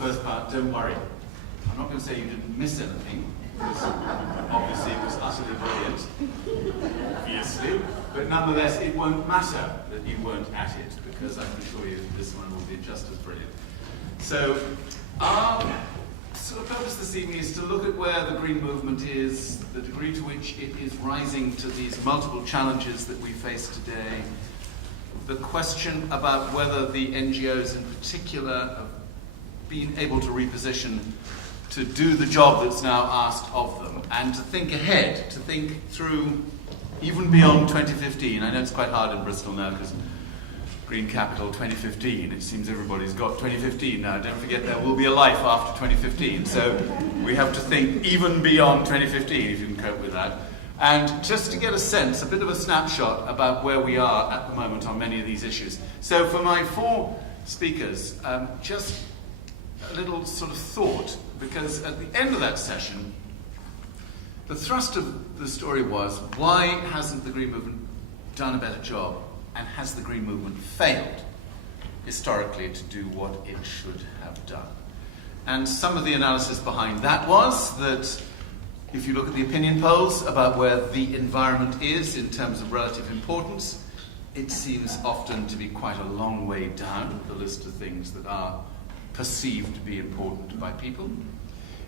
first part, don't worry. I'm not going to say you didn't miss anything, because obviously it was utterly brilliant, obviously, but nonetheless it won't matter that you weren't at it, because I can assure you this one will be just as brilliant. So our sort of purpose this evening is to look at where the Green Movement is, the degree to which it is rising to these multiple challenges that we face today, the question about whether the NGOs in particular have been able to reposition to do the job that's now asked of them, and to think ahead, to think through even beyond 2015. I know it's quite hard in Bristol now because Green Capital 2015, it seems everybody's got 2015 now. Don't forget there will be a life after 2015, so we have to think even beyond 2015 if you can cope with that. And just to get a sense, a bit of a snapshot about where we are at the moment on many of these issues. So for my four speakers, just a little sort of thought, because at the end of that session, the thrust of the story was, why hasn't the Green Movement done a better job, and has the Green Movement failed historically to do what it should have done? And some of the analysis behind that was that if you look at the opinion polls about where the environment is in terms of relative importance, it seems often to be quite a long way down the list of things that are perceived to be important by people.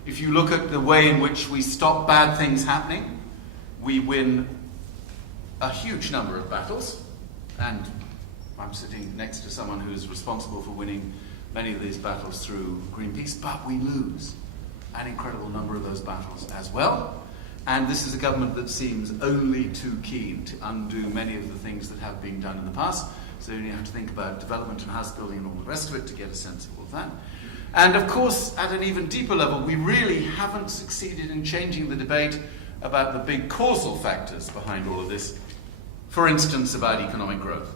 If you look at the way in which we stop bad things happening, we win a huge number of battles, and I'm sitting next to someone who's responsible for winning many of these battles through Greenpeace, but we lose an incredible number of those battles as well. And this is a government that seems only too keen to undo many of the things that have been done in the past. So you have to think about development and house building and all the rest of it to get a sense of all of that. And of course, at an even deeper level, we really haven't succeeded in changing the debate about the big causal factors behind all of this. For instance, about economic growth,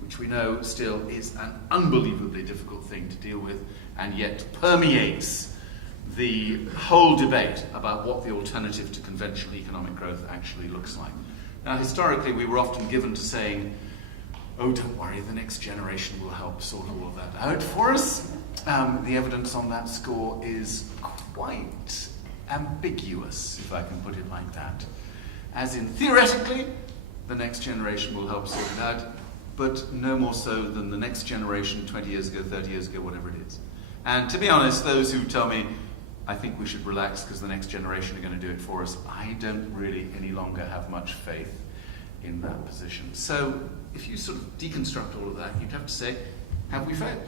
which we know still is an unbelievably difficult thing to deal with, and yet permeates the whole debate about what the alternative to conventional economic growth actually looks like. Now, historically, we were often given to saying, oh, don't worry, the next generation will help sort all of that out for us. The evidence on that score is quite ambiguous, if I can put it like that. As in, theoretically, the next generation will help sort it out, but no more so than the next generation 20 years ago, 30 years ago, whatever it is. And to be honest, those who tell me, I think we should relax because the next generation are going to do it for us, I don't really any longer have much faith in that position. So if you sort of deconstruct all of that, you'd have to say, have we failed?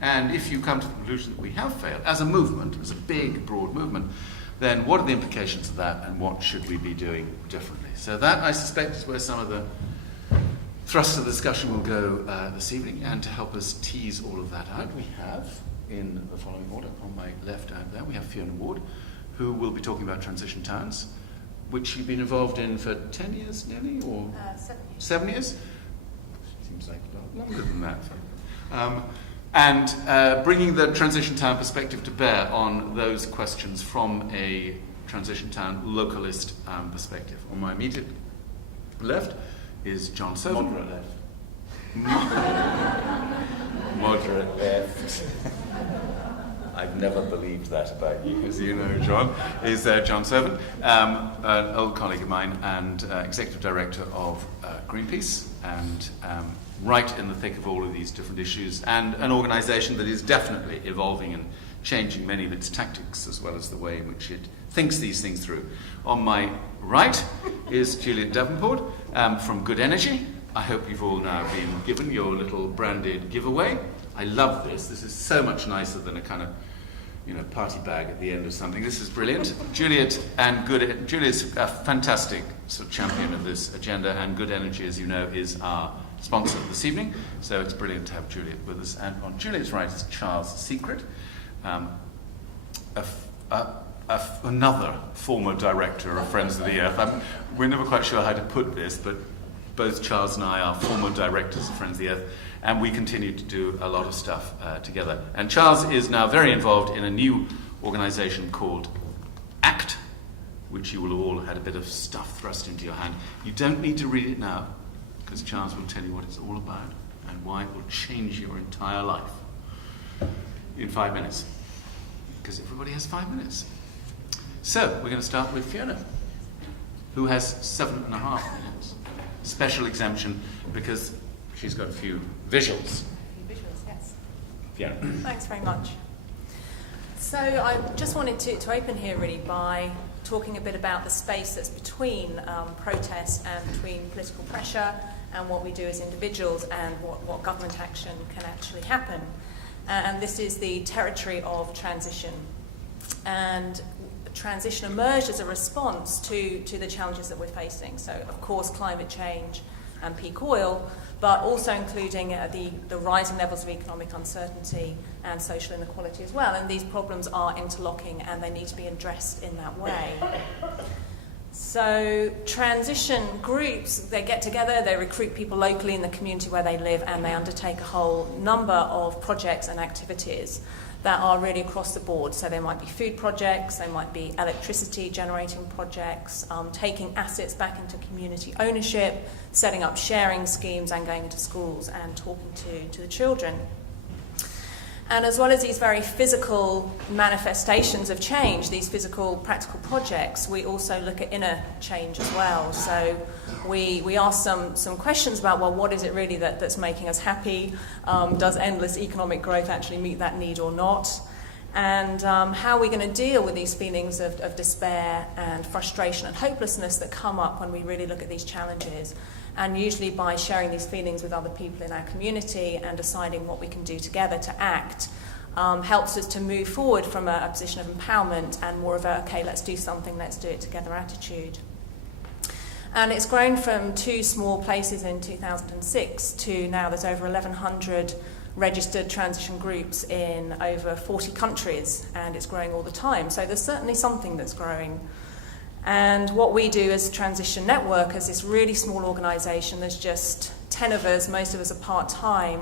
And if you come to the conclusion that we have failed, as a movement, as a big, broad movement, then what are the implications of that, and what should we be doing differently? So that, I suspect, is where some of the thrust of the discussion will go this evening. And to help us tease all of that out, we have, in the following order, on my left out there, we have Fiona Ward, who will be talking about transition towns, which you've been involved in for 10 years nearly, or 7 years. 7 years? Seems like a lot longer than that. And bringing the transition town perspective to bear on those questions from a transition town localist perspective. On my immediate left is John Sauven. Moderate left. Moderate left. I've never believed that about you. As you know, John, is John Sauven, an old colleague of mine and executive director of Greenpeace, and right in the thick of all of these different issues, and an organisation that is definitely evolving and changing many of its tactics as well as the way in which it thinks these things through. On my right is Juliet Davenport from Good Energy. I hope you've all now been given your little branded giveaway. I love this. This is so much nicer than a kind of, party bag at the end of something. This is brilliant. Juliet's a fantastic sort of champion of this agenda, and Good Energy, as you know, is our sponsor this evening. So it's brilliant to have Juliet with us. And on Juliet's right is Charles Secrett, another former director of Friends of the Earth. We're never quite sure how to put this, but both Charles and I are former directors of Friends of the Earth, and we continue to do a lot of stuff together. And Charles is now very involved in a new organisation called ACT, which you will have all had a bit of stuff thrust into your hand. You don't need to read it now, because Charles will tell you what it's all about and why it will change your entire life. in 5 minutes, because everybody has 5 minutes. So, we're going to start with Fiona, who has 7.5 minutes. Special exemption, because she's got a few visuals. Yes. Fiona. Thanks very much. So I just wanted to open here really by talking a bit about the space that's between protest and between political pressure and what we do as individuals and what government action can actually happen. And this is the territory of transition. And transition emerged as a response to the challenges that we're facing. So, of course, climate change and peak oil, but also including the rising levels of economic uncertainty and social inequality as well. And these problems are interlocking and they need to be addressed in that way. So transition groups, they get together, they recruit people locally in the community where they live, and they undertake a whole number of projects and activities that are really across the board. So they might be food projects, they might be electricity generating projects, taking assets back into community ownership, setting up sharing schemes and going into schools and talking to the children. And as well as these very physical manifestations of change, these physical practical projects, we also look at inner change as well. So we ask some questions about, well, what is it really that's making us happy? Does endless economic growth actually meet that need or not? And how are we going to deal with these feelings of despair and frustration and hopelessness that come up when we really look at these challenges? And usually by sharing these feelings with other people in our community and deciding what we can do together to act, helps us to move forward from a position of empowerment and more of a, okay, let's do something, let's do it together attitude. And it's grown from 2 small places in 2006 to now there's over 1,100 registered transition groups in over 40 countries, and it's growing all the time. So there's certainly something that's growing. And what we do as Transition Network, as this really small organisation, there's just 10 of us, most of us are part-time,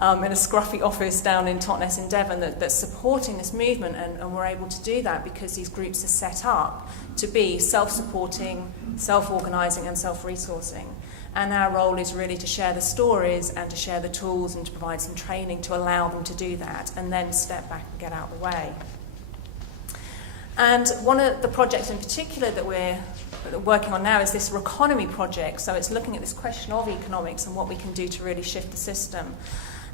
in a scruffy office down in Totnes in Devon that's supporting this movement, and we're able to do that because these groups are set up to be self-supporting, self-organising and self-resourcing. And our role is really to share the stories and to share the tools and to provide some training to allow them to do that and then step back and get out of the way. And one of the projects in particular that we're working on now is this REconomy project. So it's looking at this question of economics and what we can do to really shift the system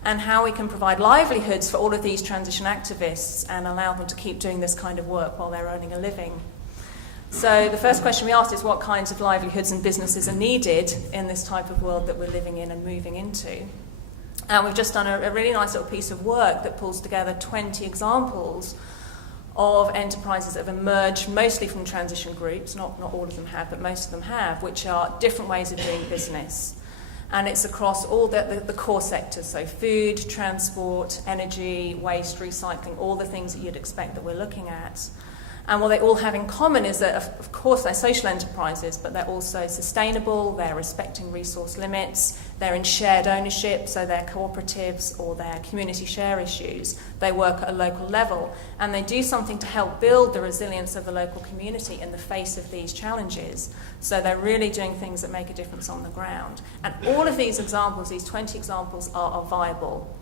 and how we can provide livelihoods for all of these transition activists and allow them to keep doing this kind of work while they're earning a living. So the first question we asked is what kinds of livelihoods and businesses are needed in this type of world that we're living in and moving into. And we've just done a really nice little piece of work that pulls together 20 examples of enterprises that have emerged mostly from transition groups, not all of them have, but most of them have, which are different ways of doing business. And it's across all the core sectors, so food, transport, energy, waste, recycling, all the things that you'd expect that we're looking at. And what they all have in common is that, of course, they're social enterprises, but they're also sustainable, they're respecting resource limits, they're in shared ownership, so they're cooperatives or they're community share issues. They work at a local level, and they do something to help build the resilience of the local community in the face of these challenges. So they're really doing things that make a difference on the ground. And all of these examples, these 20 examples, are viable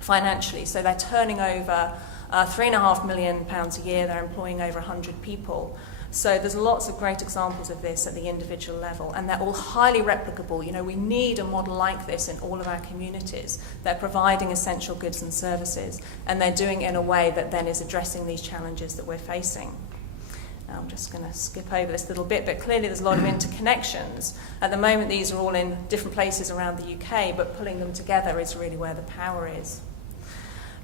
financially. So they're turning over £3.5 million a year, they're employing over 100 people. So there's lots of great examples of this at the individual level, and they're all highly replicable. You know, we need a model like this in all of our communities. They're providing essential goods and services, and they're doing it in a way that then is addressing these challenges that we're facing. Now, I'm just going to skip over this little bit, but clearly there's a lot of interconnections. At the moment, these are all in different places around the UK, but pulling them together is really where the power is.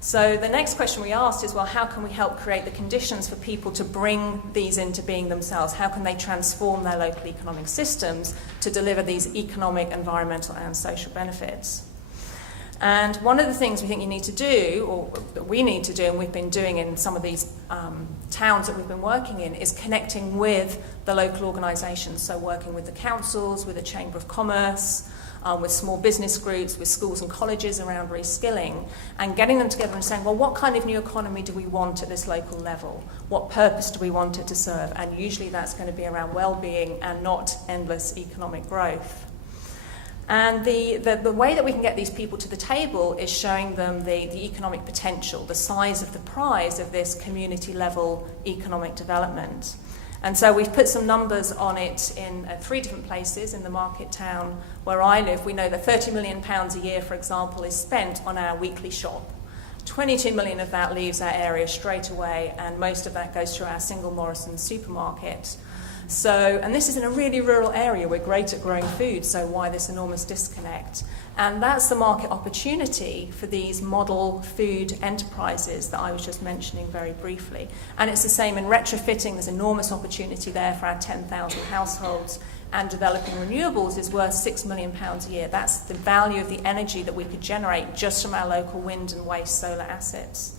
So the next question we asked is, well, how can we help create the conditions for people to bring these into being themselves? How can they transform their local economic systems to deliver these economic, environmental and social benefits? And one of the things we think you need to do, or that we need to do, and we've been doing in some of these towns that we've been working in, is connecting with the local organisations, so working with the councils, with the Chamber of Commerce, with small business groups, with schools and colleges around reskilling, and getting them together and saying, well, what kind of new economy do we want at this local level? What purpose do we want it to serve? And usually that's going to be around well-being and not endless economic growth. And the way that we can get these people to the table is showing them the economic potential, the size of the prize of this community-level economic development. And so we've put some numbers on it in 3 different places. In the market town where I live, we know that £30 million a year, for example, is spent on our weekly shop. 22 million of that leaves our area straight away, and most of that goes through our single Morrison's supermarket. So, and this is in a really rural area. We're great at growing food, so why this enormous disconnect? And that's the market opportunity for these model food enterprises that I was just mentioning very briefly. And it's the same in retrofitting. There's enormous opportunity there for our 10,000 households. And developing renewables is worth £6 million a year. That's the value of the energy that we could generate just from our local wind and waste solar assets.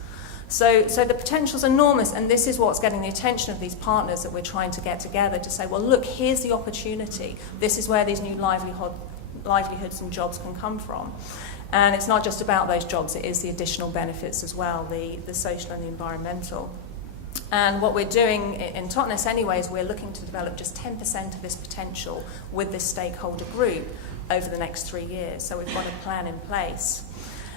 So the potential's enormous, and this is what's getting the attention of these partners that we're trying to get together to say, well, look, here's the opportunity. This is where these new livelihoods and jobs can come from. And it's not just about those jobs, it is the additional benefits as well, the social and the environmental. And what we're doing in Totnes anyway is we're looking to develop just 10% of this potential with this stakeholder group over the next 3 years. So we've got a plan in place.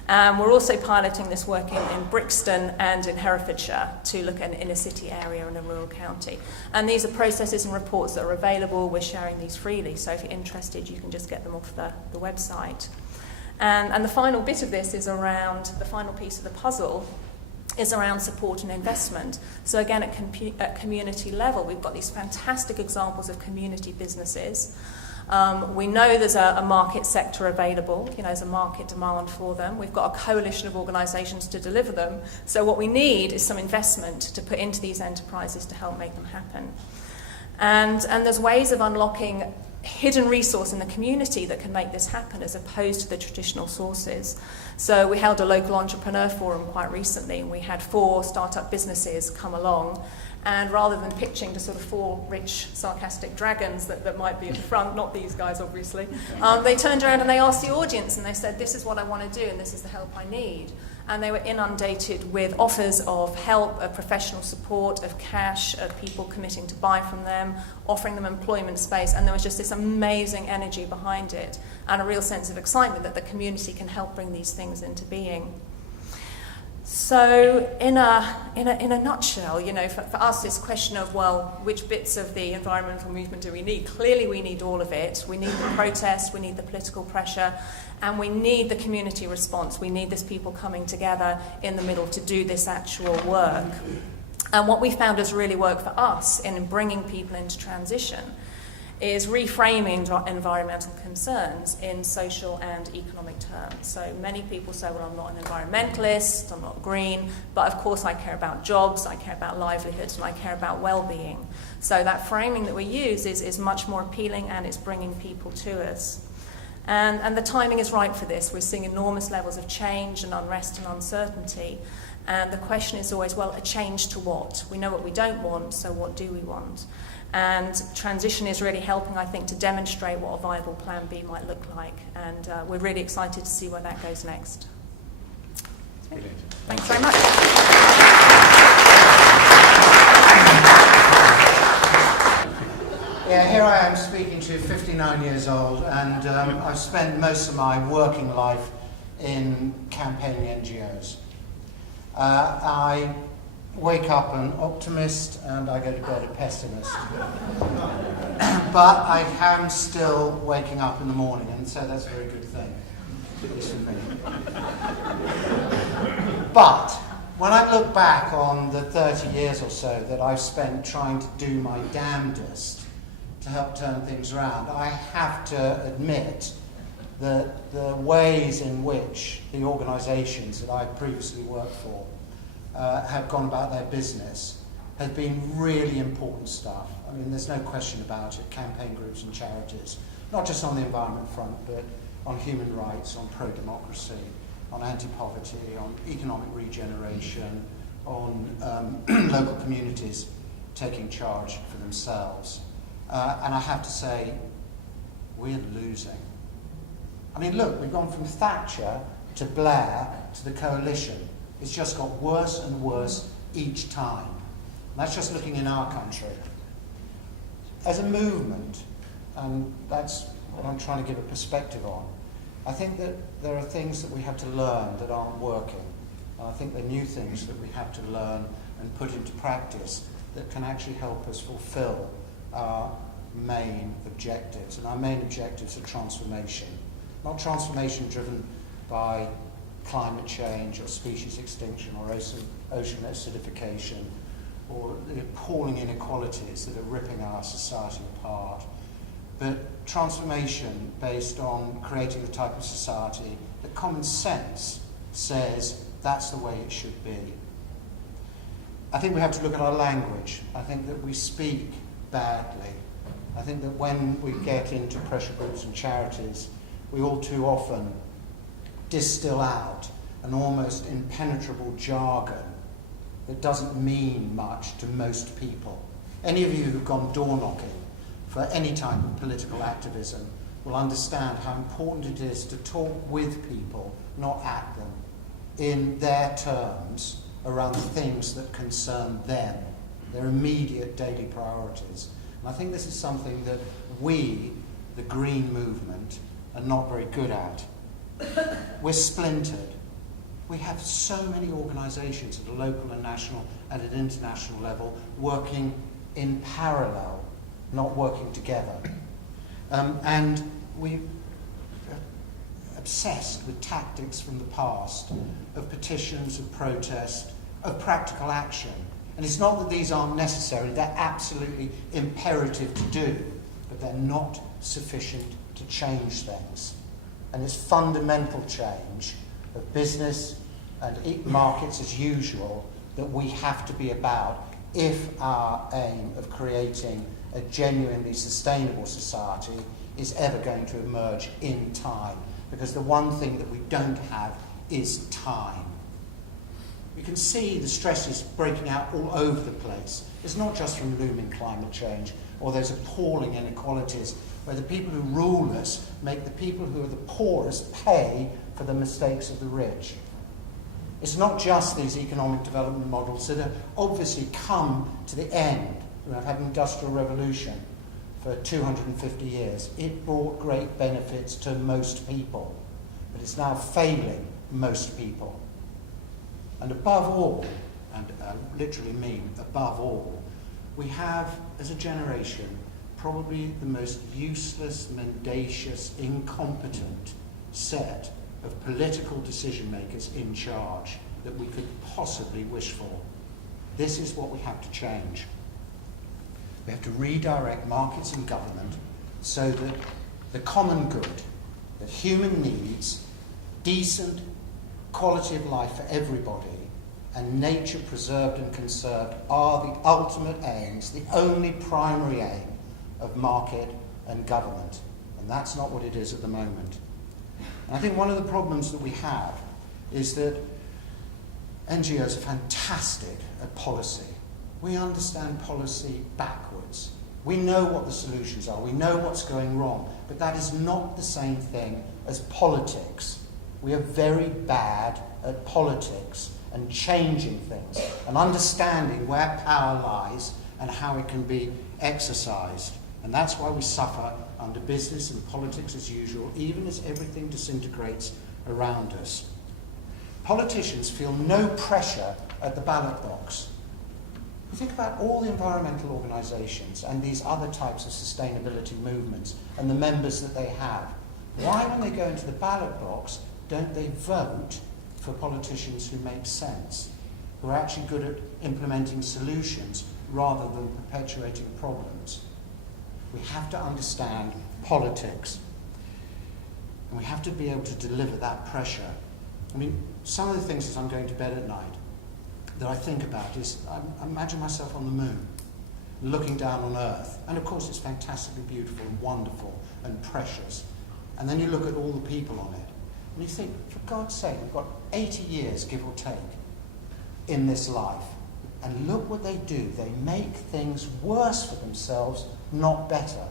We're also piloting this work in Brixton and in Herefordshire to look at an inner city area in a rural county. And these are processes and reports that are available. We're sharing these freely. So if you're interested, you can just get them off the website. And the final bit of this is around, the final piece of the puzzle is around support and investment. So again, at community level, we've got these fantastic examples of community businesses. We know there's a market sector available, there's a market demand for them. We've got a coalition of organisations to deliver them. So what we need is some investment to put into these enterprises to help make them happen. And there's ways of unlocking hidden resource in the community that can make this happen as opposed to the traditional sources. So we held a local entrepreneur forum quite recently, and we had 4 startup businesses come along, and rather than pitching to sort of 4 rich, sarcastic dragons that might be at the front, not these guys obviously, they turned around and they asked the audience and they said, this is what I want to do and this is the help I need. And they were inundated with offers of help, of professional support, of cash, of people committing to buy from them, offering them employment space, and there was just this amazing energy behind it and a real sense of excitement that the community can help bring these things into being. So in a nutshell, for us, this question of, well, which bits of the environmental movement do we need? Clearly we need all of it. We need the protest, we need the political pressure, and we need the community response. We need these people coming together in the middle to do this actual work. And what we found has really worked for us in bringing people into transition is reframing environmental concerns in social and economic terms. So many people say, well, I'm not an environmentalist, I'm not green, but of course I care about jobs, I care about livelihoods, and I care about well-being. So that framing that we use is much more appealing, and it's bringing people to us. And the timing is right for this. We're seeing enormous levels of change and unrest and uncertainty. And the question is always, well, a change to what? We know what we don't want, so what do we want? And transition is really helping, I think, to demonstrate what a viable plan B might look like. And we're really excited to see where that goes next. Brilliant. Thanks very much. Yeah, here I am speaking to 59 years old, and I've spent most of my working life in campaigning NGOs. I wake up an optimist and I go to bed a pessimist. But I am still waking up in the morning, and so that's a very good thing, at least for me. But when I look back on the 30 years or so that I've spent trying to do my damnedest to help turn things around, I have to admit that the ways in which the organisations that I've previously worked for have gone about their business has been really important stuff. I mean, there's no question about it. Campaign groups and charities, not just on the environment front, but on human rights, on pro-democracy, on anti-poverty, on economic regeneration, on local communities taking charge for themselves. And I have to say, we're losing. I mean, look, we've gone from Thatcher to Blair to the coalition. It's just got worse and worse each time. And that's just looking in our country. As a movement, and that's what I'm trying to give a perspective on. I think that there are things that we have to learn that aren't working. And I think there are new things that we have to learn and put into practice that can actually help us fulfill our main objectives. And our main objectives are transformation. Not transformation driven by climate change or species extinction or ocean acidification or the appalling inequalities that are ripping our society apart, but transformation based on creating the type of society that common sense says that's the way it should be. I think we have to look at our language. I think that we speak badly. I think that when we get into pressure groups and charities, we all too often distill out an almost impenetrable jargon that doesn't mean much to most people. Any of you who've gone door knocking for any type of political activism will understand how important it is to talk with people, not at them, in their terms around things that concern them, their immediate daily priorities. And I think this is something that we, the Green movement, are not very good at. We're splintered. We have so many organisations at a local and national and at international level working in parallel, not working together. And we're obsessed with tactics from the past, of petitions, of protest, of practical action. And it's not that these aren't necessary, they're absolutely imperative to do, but they're not sufficient to change things. And it's fundamental change of business and markets as usual that we have to be about if our aim of creating a genuinely sustainable society is ever going to emerge in time. Because the one thing that we don't have is time. You can see the stresses breaking out all over the place. It's not just from looming climate change or those appalling inequalities where the people who rule us make the people who are the poorest pay for the mistakes of the rich. It's not just these economic development models that have obviously come to the end. We've had an industrial revolution for 250 years. It brought great benefits to most people, but it's now failing most people. And above all, and I literally mean above all, we have, as a generation, probably the most useless, mendacious, incompetent set of political decision makers in charge that we could possibly wish for. This is what we have to change. We have to redirect markets and government so that the common good, that human needs, decent quality of life for everybody, and nature preserved and conserved are the ultimate aims, the only primary aim of market and government. And that's not what it is at the moment. And I think one of the problems that we have is that NGOs are fantastic at policy. We understand policy backwards. We know what the solutions are. We know what's going wrong. But that is not the same thing as politics. We are very bad at politics and changing things and understanding where power lies and how it can be exercised. And that's why we suffer under business and politics as usual, even as everything disintegrates around us. Politicians feel no pressure at the ballot box. You think about all the environmental organisations and these other types of sustainability movements and the members that they have. Why, when they go into the ballot box, don't they vote for politicians who make sense, who are actually good at implementing solutions rather than perpetuating problems? We have to understand politics, and we have to be able to deliver that pressure. I mean, some of the things as I'm going to bed at night that I think about is I imagine myself on the moon, looking down on Earth, and of course it's fantastically beautiful and wonderful and precious. And then you look at all the people on it, and you think, for God's sake, we've got 80 years, give or take, in this life. And look what they do. They make things worse for themselves, not better.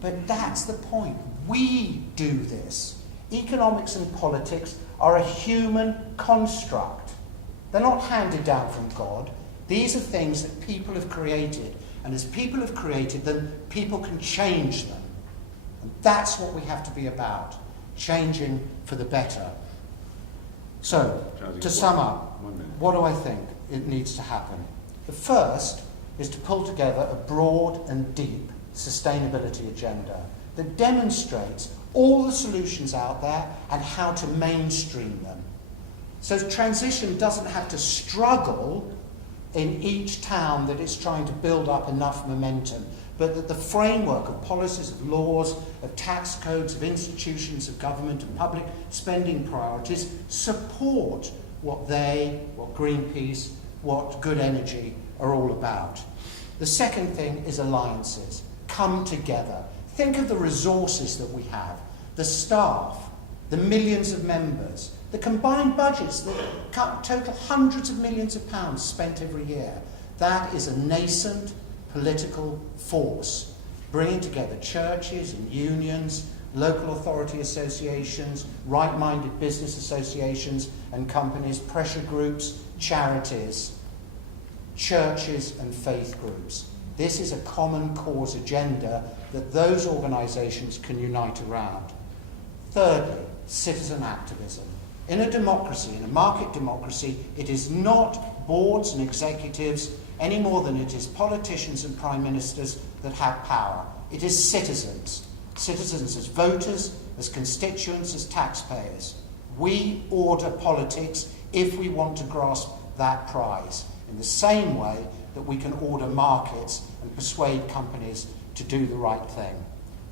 But that's the point. We do this. Economics and politics are a human construct. They're not handed down from God. These are things that people have created. And as people have created them, people can change them. And that's what we have to be about, changing for the better. So, to sum up, what do I think it needs to happen? The first is to pull together a broad and deep sustainability agenda that demonstrates all the solutions out there and how to mainstream them. So transition doesn't have to struggle in each town that it's trying to build up enough momentum, but that the framework of policies, of laws, of tax codes, of institutions, of government and public spending priorities support what Greenpeace, what good energy are all about. The second thing is alliances. Come together. Think of the resources that we have, the staff, the millions of members, the combined budgets that total hundreds of millions of pounds spent every year. That is a nascent political force, bringing together churches and unions, local authority associations, right-minded business associations and companies, pressure groups, charities, churches and faith groups. This is a common cause agenda that those organisations can unite around. Thirdly, citizen activism. In a democracy, in a market democracy, it is not boards and executives any more than it is politicians and prime ministers that have power. It is citizens. Citizens as voters, as constituents, as taxpayers. We order politics if we want to grasp that prize, in the same way that we can order markets and persuade companies to do the right thing.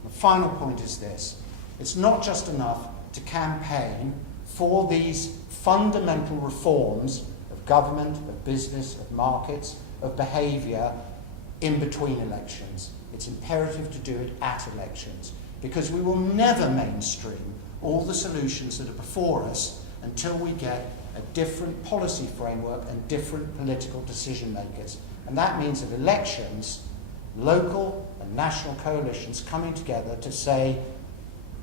The final point is this. It's not just enough to campaign for these fundamental reforms of government, of business, of markets, of behaviour in between elections. It's imperative to do it at elections, because we will never mainstream all the solutions that are before us until we get a different policy framework and different political decision makers. And that means at elections, local and national coalitions coming together to say,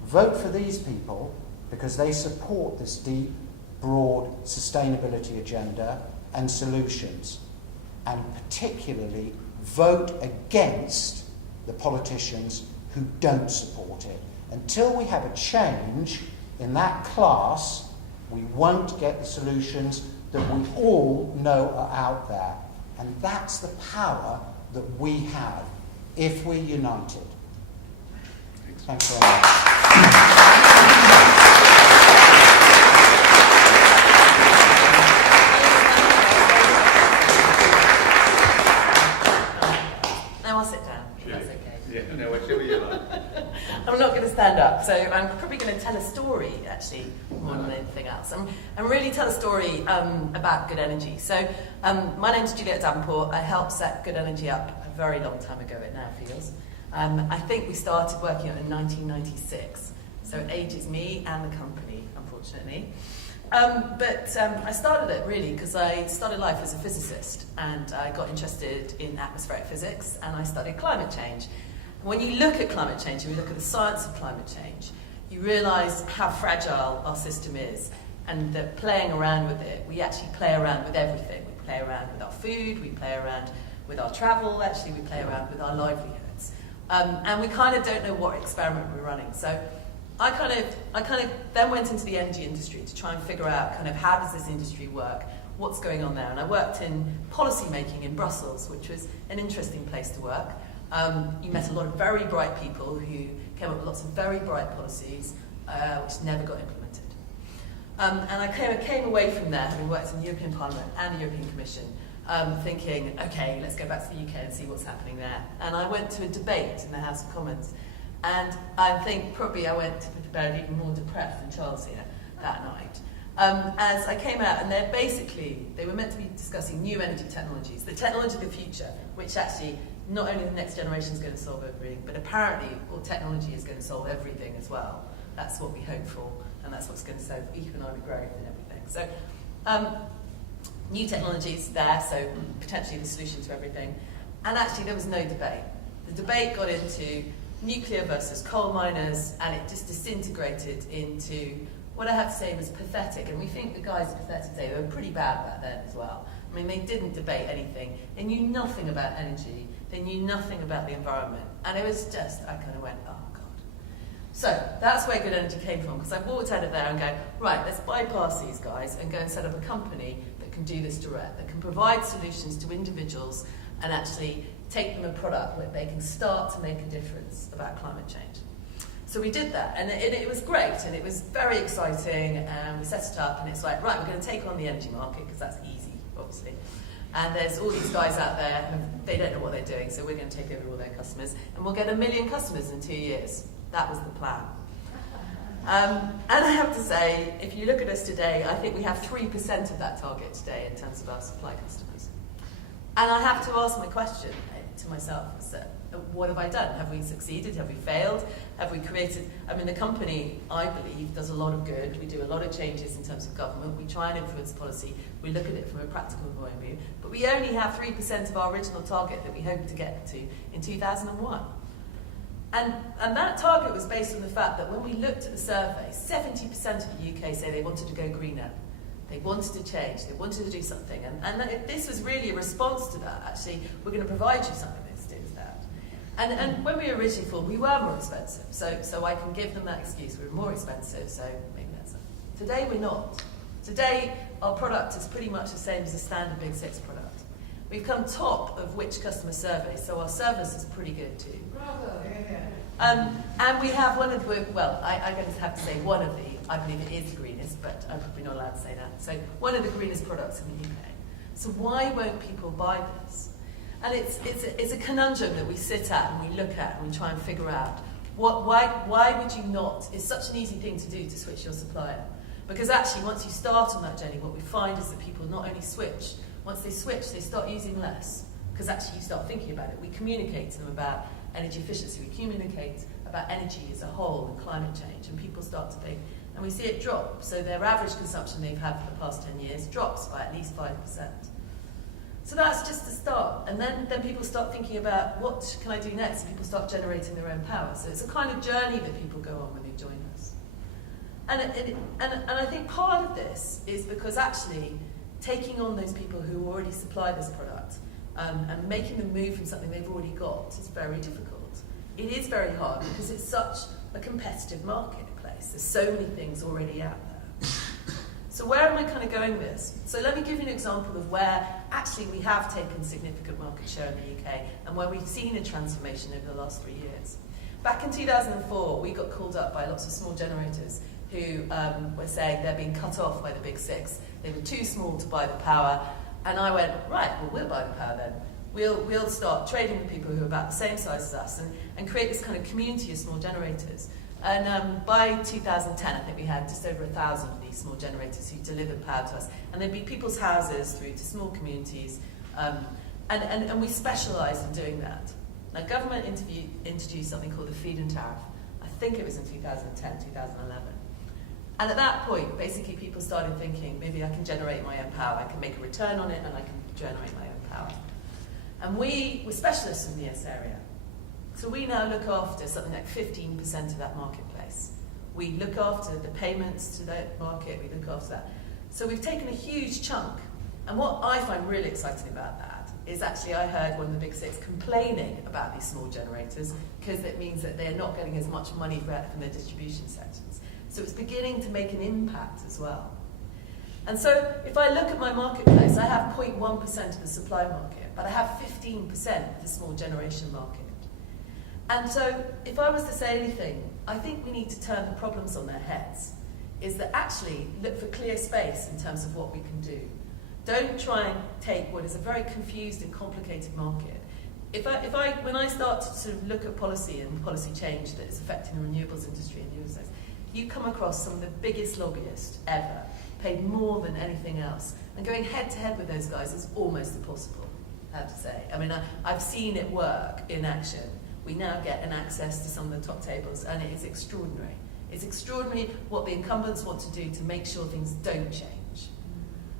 vote for these people because they support this deep, broad sustainability agenda and solutions. And particularly, vote against the politicians who don't support it. Until we have a change in that class, we won't get the solutions that we all know are out there. And that's the power that we have if we're united. Thanks very much. Now I'll sit down, if that's okay. Yeah, no, whichever you like. I'm not going to stand up, so I'm probably going to tell a story, actually, more than anything else. And really tell a story about good energy. So my name's Juliet Davenport. I helped set good energy up a very long time ago, it now feels. I think we started working on it in 1996, so it ages me and the company, unfortunately. But I started it really because I started life as a physicist, and I got interested in atmospheric physics, and I studied climate change. When you look at climate change, and you look at the science of climate change, you realise how fragile our system is, and that playing around with it, we actually play around with everything. We play around with our food, we play around with our travel, actually we play around with our livelihoods. And we kind of don't know what experiment we're running. So I kind of then went into the energy industry to try and figure out kind of how does this industry work, what's going on there. And I worked in policy making in Brussels, which was an interesting place to work. You met a lot of very bright people who came up with lots of very bright policies, which never got implemented. And I came away from there, having worked in the European Parliament and the European Commission, thinking, okay, let's go back to the UK and see what's happening there. And I went to a debate in the House of Commons, and I think probably I went to bed even more depressed than Charles here that night. As I came out, and they were meant to be discussing new energy technologies, the technology of the future, which actually not only the next generation is going to solve everything, but apparently all technology is going to solve everything as well. That's what we hope for, and that's what's going to solve economic growth and everything. So new technologies there, so potentially the solution to everything. And actually there was no debate. The debate got into nuclear versus coal miners, and it just disintegrated into what I have to say was pathetic. And we think the guys are pathetic today. They were pretty bad back then as well. I mean, they didn't debate anything. They knew nothing about energy. They knew nothing about the environment. And it was just, I kind of went, oh God. So that's where good energy came from, because I walked out of there and go, right, let's bypass these guys and go and set up a company that can do this direct, that can provide solutions to individuals and actually take them a product where they can start to make a difference about climate change. So we did that, and it was great, and it was very exciting, and we set it up, and it's like, right, we're going to take on the energy market, because that's easy, obviously. And there's all these guys out there, who, they don't know what they're doing, so we're going to take over all their customers, and we'll get 1 million customers in 2 years. That was the plan. And I have to say, if you look at us today, I think we have 3% of that target today in terms of our supply customers. And I have to ask my question to myself, is that, what have I done? Have we succeeded? Have we failed? Have we created... I mean, the company, I believe, does a lot of good. We do a lot of changes in terms of government. We try and influence policy. We look at it from a practical point of view. But we only have 3% of our original target that we hoped to get to in 2001. And that target was based on the fact that when we looked at the survey, 70% of the UK say they wanted to go greener. They wanted to change. They wanted to do something. And this was really a response to that, actually. We're going to provide you something that's to do with that. And when we originally formed, we were more expensive. So I can give them that excuse. We were more expensive, so maybe that's it. Today, we're not. Today, our product is pretty much the same as a standard Big Six product. We've come top of which customer survey, so our service is pretty good too. Bravo. And we have one of the, well, I'm going to have to say one of the, I believe it is the greenest, but I'm probably not allowed to say that. So one of the greenest products in the UK. So why won't people buy this? And it's a conundrum that we sit at and we look at and we try and figure out. Why would you not? It's such an easy thing to do to switch your supplier. Because actually, once you start on that journey, what we find is that people not only switch, once they switch, they start using less. Because actually, you start thinking about it. We communicate to them about energy efficiency. We communicate about energy as a whole and climate change. And people start to think, and we see it drop. So their average consumption they've had for the past 10 years drops by at least 5%. So that's just the start. And then people start thinking about, what can I do next? And people start generating their own power. So it's a kind of journey that people go on when they join us. And I think part of this is because actually taking on those people who already supply this product and making them move from something they've already got is very difficult. It is very hard because it's such a competitive marketplace. There's so many things already out there. So where am I kind of going with this? So let me give you an example of where actually we have taken significant market share in the UK and where we've seen a transformation over the last 3 years. Back in 2004, we got called up by lots of small generators who were saying they're being cut off by the Big Six. They were too small to buy the power. And I went, right, well, we'll buy the power then. We'll start trading with people who are about the same size as us and create this kind of community of small generators. And by 2010, I think we had just over 1,000 of these small generators who delivered power to us. And they'd be people's houses through to small communities. And we specialised in doing that. Now, government introduced something called the feed-in tariff. I think it was in 2010, 2011. And at that point, basically people started thinking, maybe I can generate my own power, I can make a return on it, and I can generate my own power. And we were specialists in this area. So we now look after something like 15% of that marketplace. We look after the payments to that market, we look after that. So we've taken a huge chunk. And what I find really exciting about that is actually I heard one of the Big Six complaining about these small generators because it means that they're not getting as much money from their distribution sections. So it's beginning to make an impact as well. And so if I look at my marketplace, I have 0.1% of the supply market, but I have 15% of the small generation market. And so if I was to say anything, I think we need to turn the problems on their heads, is that actually look for clear space in terms of what we can do. Don't try and take what is a very confused and complicated market. When I start to sort of look at policy and policy change that is affecting the renewables industry and the you come across some of the biggest lobbyists ever, paid more than anything else. And going head to head with those guys is almost impossible, I have to say. I mean, I've seen it work in action. We now get an access to some of the top tables, and it is extraordinary. It's extraordinary what the incumbents want to do to make sure things don't change.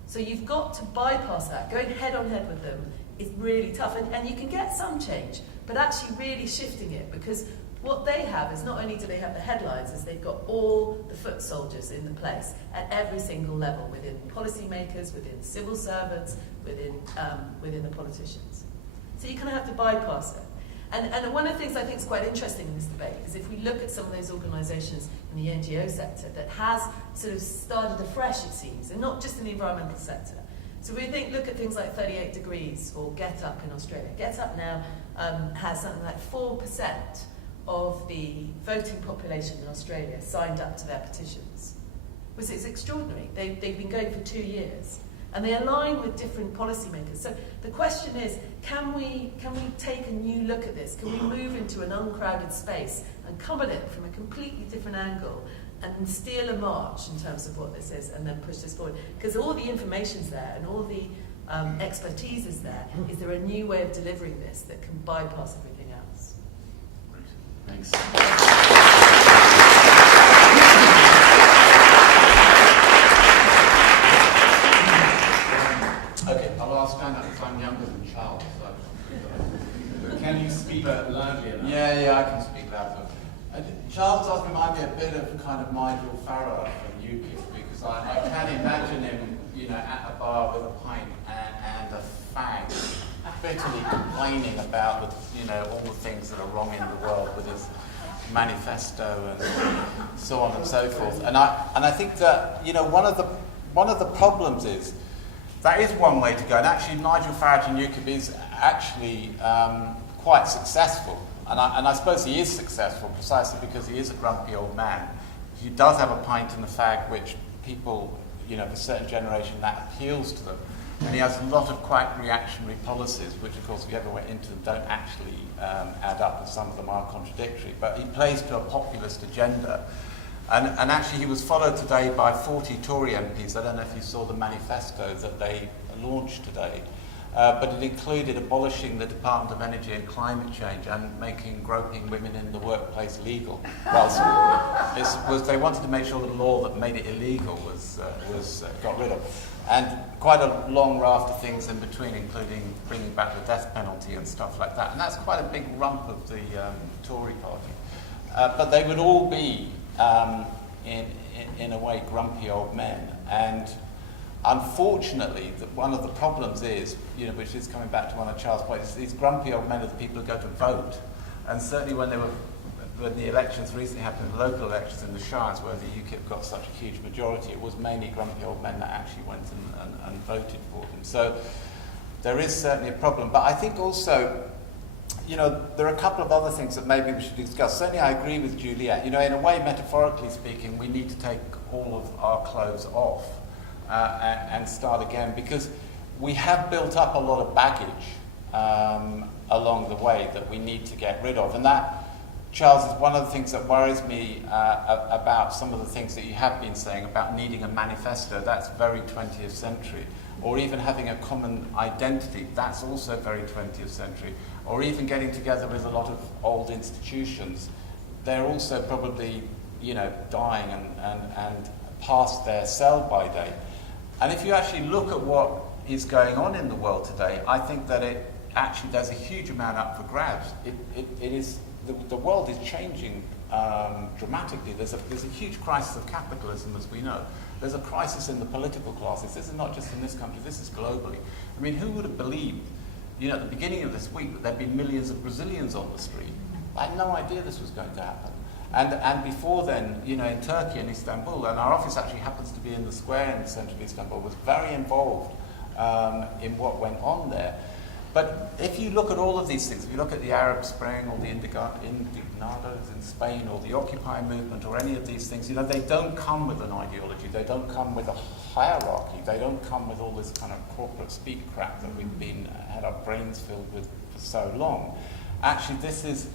So you've got to bypass that. Going head on head with them is really tough, and you can get some change, but actually really shifting it, because what they have is not only do they have the headlines, is they've got all the foot soldiers in the place at every single level, within policymakers, within civil servants, within the politicians. So you kind of have to bypass it. And one of the things I think is quite interesting in this debate is if we look at some of those organisations in the NGO sector that has sort of started afresh, it seems, and not just in the environmental sector. So we look at things like 38 Degrees or Get Up in Australia. Get Up now has something like 4% of the voting population in Australia signed up to their petitions. Which is extraordinary. They've been going for 2 years. And they align with different policymakers. So the question is, can we take a new look at this? Can we move into an uncrowded space and come at it from a completely different angle and steal a march in terms of what this is and then push this forward? Because all the information's there and all the expertise is there. Is there a new way of delivering this that can bypass everything else? Thanks. Okay, I'll stand up because I'm younger than Charles. So. Can you speak loudly enough? Yeah, I can speak louder. Charles does remind me a bit of kind of Nigel Farage from UKIP, because I can imagine him, at a bar with a pint and a fag, bitterly complaining about all the things that are wrong in the world with his manifesto and so on and so forth. And I think that one of the problems is that is one way to go. And actually, Nigel Farage in UKIP is actually quite successful. And I suppose he is successful precisely because he is a grumpy old man. He does have a pint and a fag, which people, of a certain generation, that appeals to them. And he has a lot of quite reactionary policies, which, of course, if you ever went into them, don't actually add up, and some of them are contradictory. But he plays to a populist agenda. And actually, he was followed today by 40 Tory MPs. I don't know if you saw the manifesto that they launched today. But it included abolishing the Department of Energy and Climate Change and making groping women in the workplace legal. They wanted to make sure the law that made it illegal was got rid of. And quite a long raft of things in between, including bringing back the death penalty and stuff like that. And that's quite a big rump of the Tory party. But they would all be, in a way, grumpy old men. And unfortunately, one of the problems is, which is coming back to one of Charles' points, these grumpy old men are the people who go to vote. And certainly when the elections recently happened, the local elections in the Shires, where the UKIP got such a huge majority, it was mainly grumpy old men that actually went and voted for them. So there is certainly a problem. But I think also, there are a couple of other things that maybe we should discuss. Certainly I agree with Juliet. In a way, metaphorically speaking, we need to take all of our clothes off and start again, because we have built up a lot of baggage along the way that we need to get rid of. And that, Charles, is one of the things that worries me about some of the things that you have been saying about needing a manifesto. That's very 20th century. Or even having a common identity, that's also very 20th century. Or even getting together with a lot of old institutions. They're also probably, dying and past their sell-by date. And if you actually look at what is going on in the world today, I think that there's a huge amount up for grabs. The world is changing dramatically. There's a huge crisis of capitalism, as we know. There's a crisis in the political classes. This is not just in this country, this is globally. I mean, who would have believed, at the beginning of this week, that there'd be millions of Brazilians on the street? I had no idea this was going to happen. And before then, in Turkey and Istanbul, and our office actually happens to be in the square in the centre of Istanbul, was very involved in what went on there. But if you look at all of these things, if you look at the Arab Spring or the Indignados in Spain or the Occupy movement or any of these things, they don't come with an ideology, they don't come with a hierarchy, they don't come with all this kind of corporate speak crap that we've had our brains filled with for so long. Actually, this is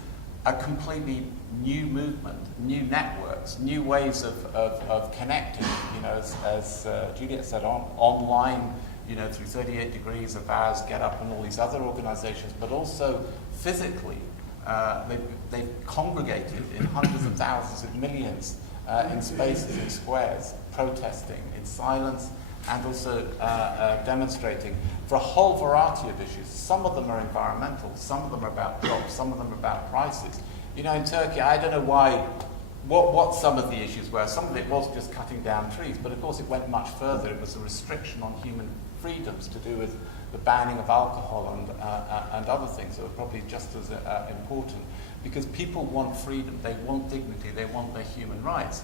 a completely new movement, new networks, new ways of connecting, as Juliet said, online, through 38 Degrees, of ours, Get Up, and all these other organisations, but also physically. They've congregated in hundreds of thousands of millions in spaces, in squares, protesting in silence and also demonstrating for a whole variety of issues. Some of them are environmental, some of them are about jobs, some of them are about prices. In Turkey, I don't know what some of the issues were. Some of it was just cutting down trees, but of course it went much further. It was a restriction on human freedoms to do with the banning of alcohol and other things are probably just as important, because people want freedom, they want dignity, they want their human rights.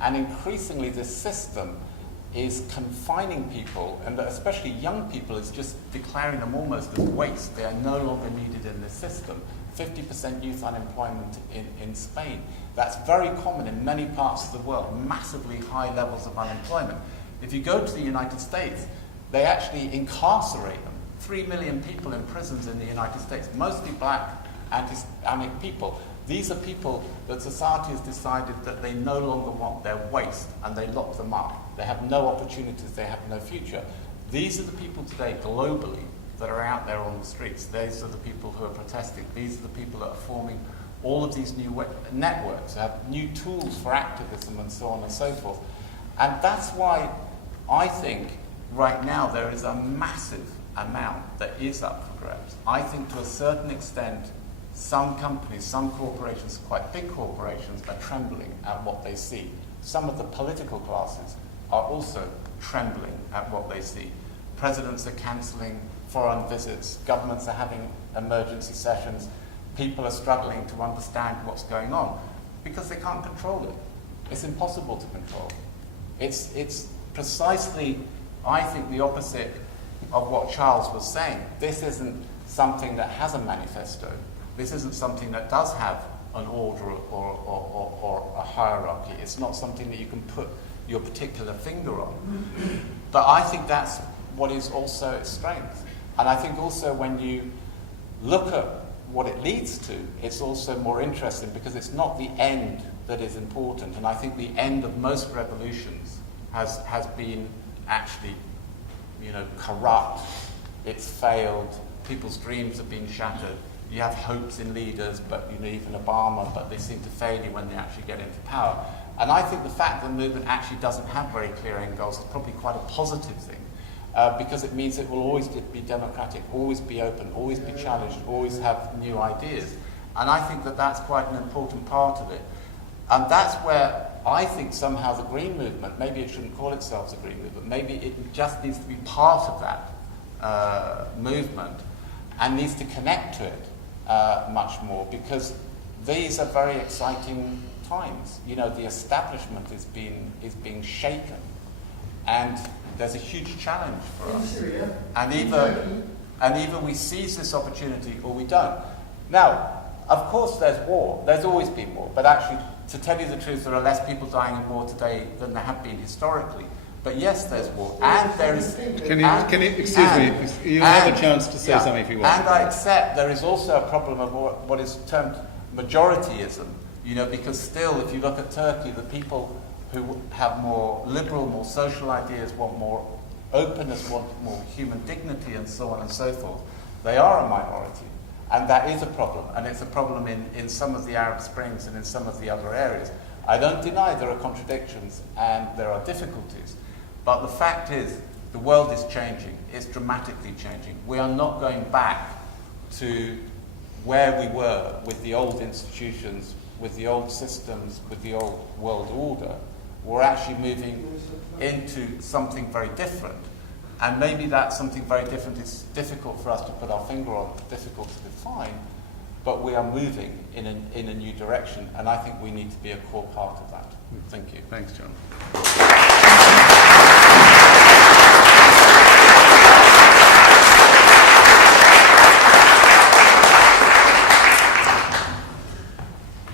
And increasingly this system is confining people, and especially young people, is just declaring them almost as waste. They are no longer needed in this system. 50% youth unemployment in Spain. That's very common in many parts of the world, massively high levels of unemployment. If you go to the United States, they actually incarcerate them. 3 million people in prisons in the United States, mostly black, anti-Islamic people. These are people that society has decided that they no longer want. They're waste, and they lock them up. They have no opportunities, they have no future. These are the people today globally that are out there on the streets. These are the people who are protesting. These are the people that are forming all of these new networks, have new tools for activism and so on and so forth. And that's why I think right now there is a massive amount that is up for grabs. I think to a certain extent, some companies, some corporations, quite big corporations, are trembling at what they see. Some of the political classes are also trembling at what they see. Presidents are cancelling foreign visits, governments are having emergency sessions, people are struggling to understand what's going on because they can't control it. It's impossible to control. It's precisely, I think, the opposite of what Charles was saying. This isn't something that has a manifesto. This isn't something that does have an order or a hierarchy. It's not something that you can put your particular finger on. But I think that's what is also its strength. And I think also when you look at what it leads to, it's also more interesting because it's not the end that is important. And I think the end of most revolutions has been actually, corrupt. It's failed. People's dreams have been shattered. You have hopes in leaders, but even Obama, but they seem to fail you when they actually get into power. And I think the fact that the movement actually doesn't have very clear end goals is probably quite a positive thing, because it means it will always be democratic, always be open, always be challenged, always have new ideas. And I think that that's quite an important part of it. And that's where I think somehow the Green Movement, maybe it shouldn't call itself the Green Movement, maybe it just needs to be part of that movement and needs to connect to it much more, because these are very exciting times. The establishment is being shaken, and there's a huge challenge for us. And either we seize this opportunity or we don't. Now, of course, there's war. There's always been war, but actually, to tell you the truth, there are less people dying in war today than there have been historically. But yes, there's war, and there is. Can you excuse me? You'll have a chance to say something if you want. And I accept there is also a problem of what is termed majorityism. Because still, if you look at Turkey, the people who have more liberal, more social ideas, want more openness, want more human dignity, and so on and so forth. They are a minority, and that is a problem. And it's a problem in some of the Arab Springs and in some of the other areas. I don't deny there are contradictions and there are difficulties. But the fact is, the world is changing. It's dramatically changing. We are not going back to where we were with the old institutions, with the old systems, with the old world order. We're actually moving into something very different. And maybe that something very different is difficult for us to put our finger on, difficult to define, but we are moving in a new direction, and I think we need to be a core part of that. Thank you. Thanks, John.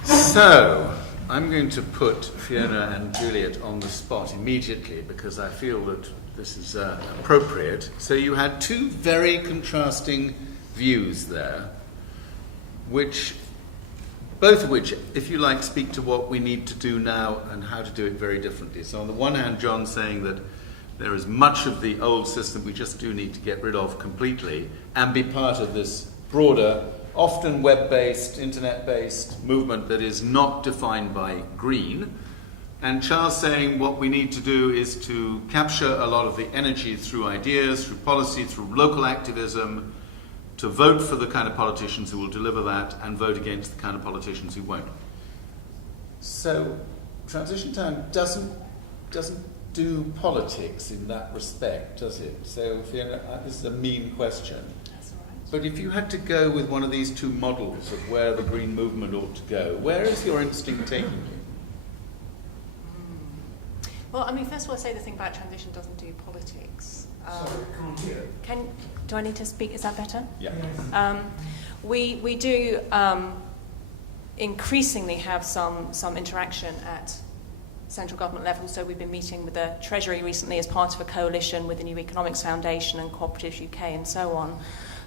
So, I'm going to put Fiona and Juliet on the spot immediately because I feel that this is appropriate. So you had two very contrasting views there, both of which, if you like, speak to what we need to do now and how to do it very differently. So on the one hand, John saying that there is much of the old system we just do need to get rid of completely and be part of this broader, often web-based, internet-based movement that is not defined by green. And Charles saying what we need to do is to capture a lot of the energy through ideas, through policy, through local activism, to vote for the kind of politicians who will deliver that and vote against the kind of politicians who won't. So transition time doesn't do politics in that respect, does it? So, Fiona, this is a mean question. That's all right. But if you had to go with one of these two models of where the green movement ought to go, where is your instinct taking you? Well, I mean, first of all, I say the thing about transition doesn't do politics. Sorry, can't hear. Do I need to speak? Is that better? Yeah. We do increasingly have some interaction at central government level. So we've been meeting with the Treasury recently as part of a coalition with the New Economics Foundation and Cooperatives UK and so on,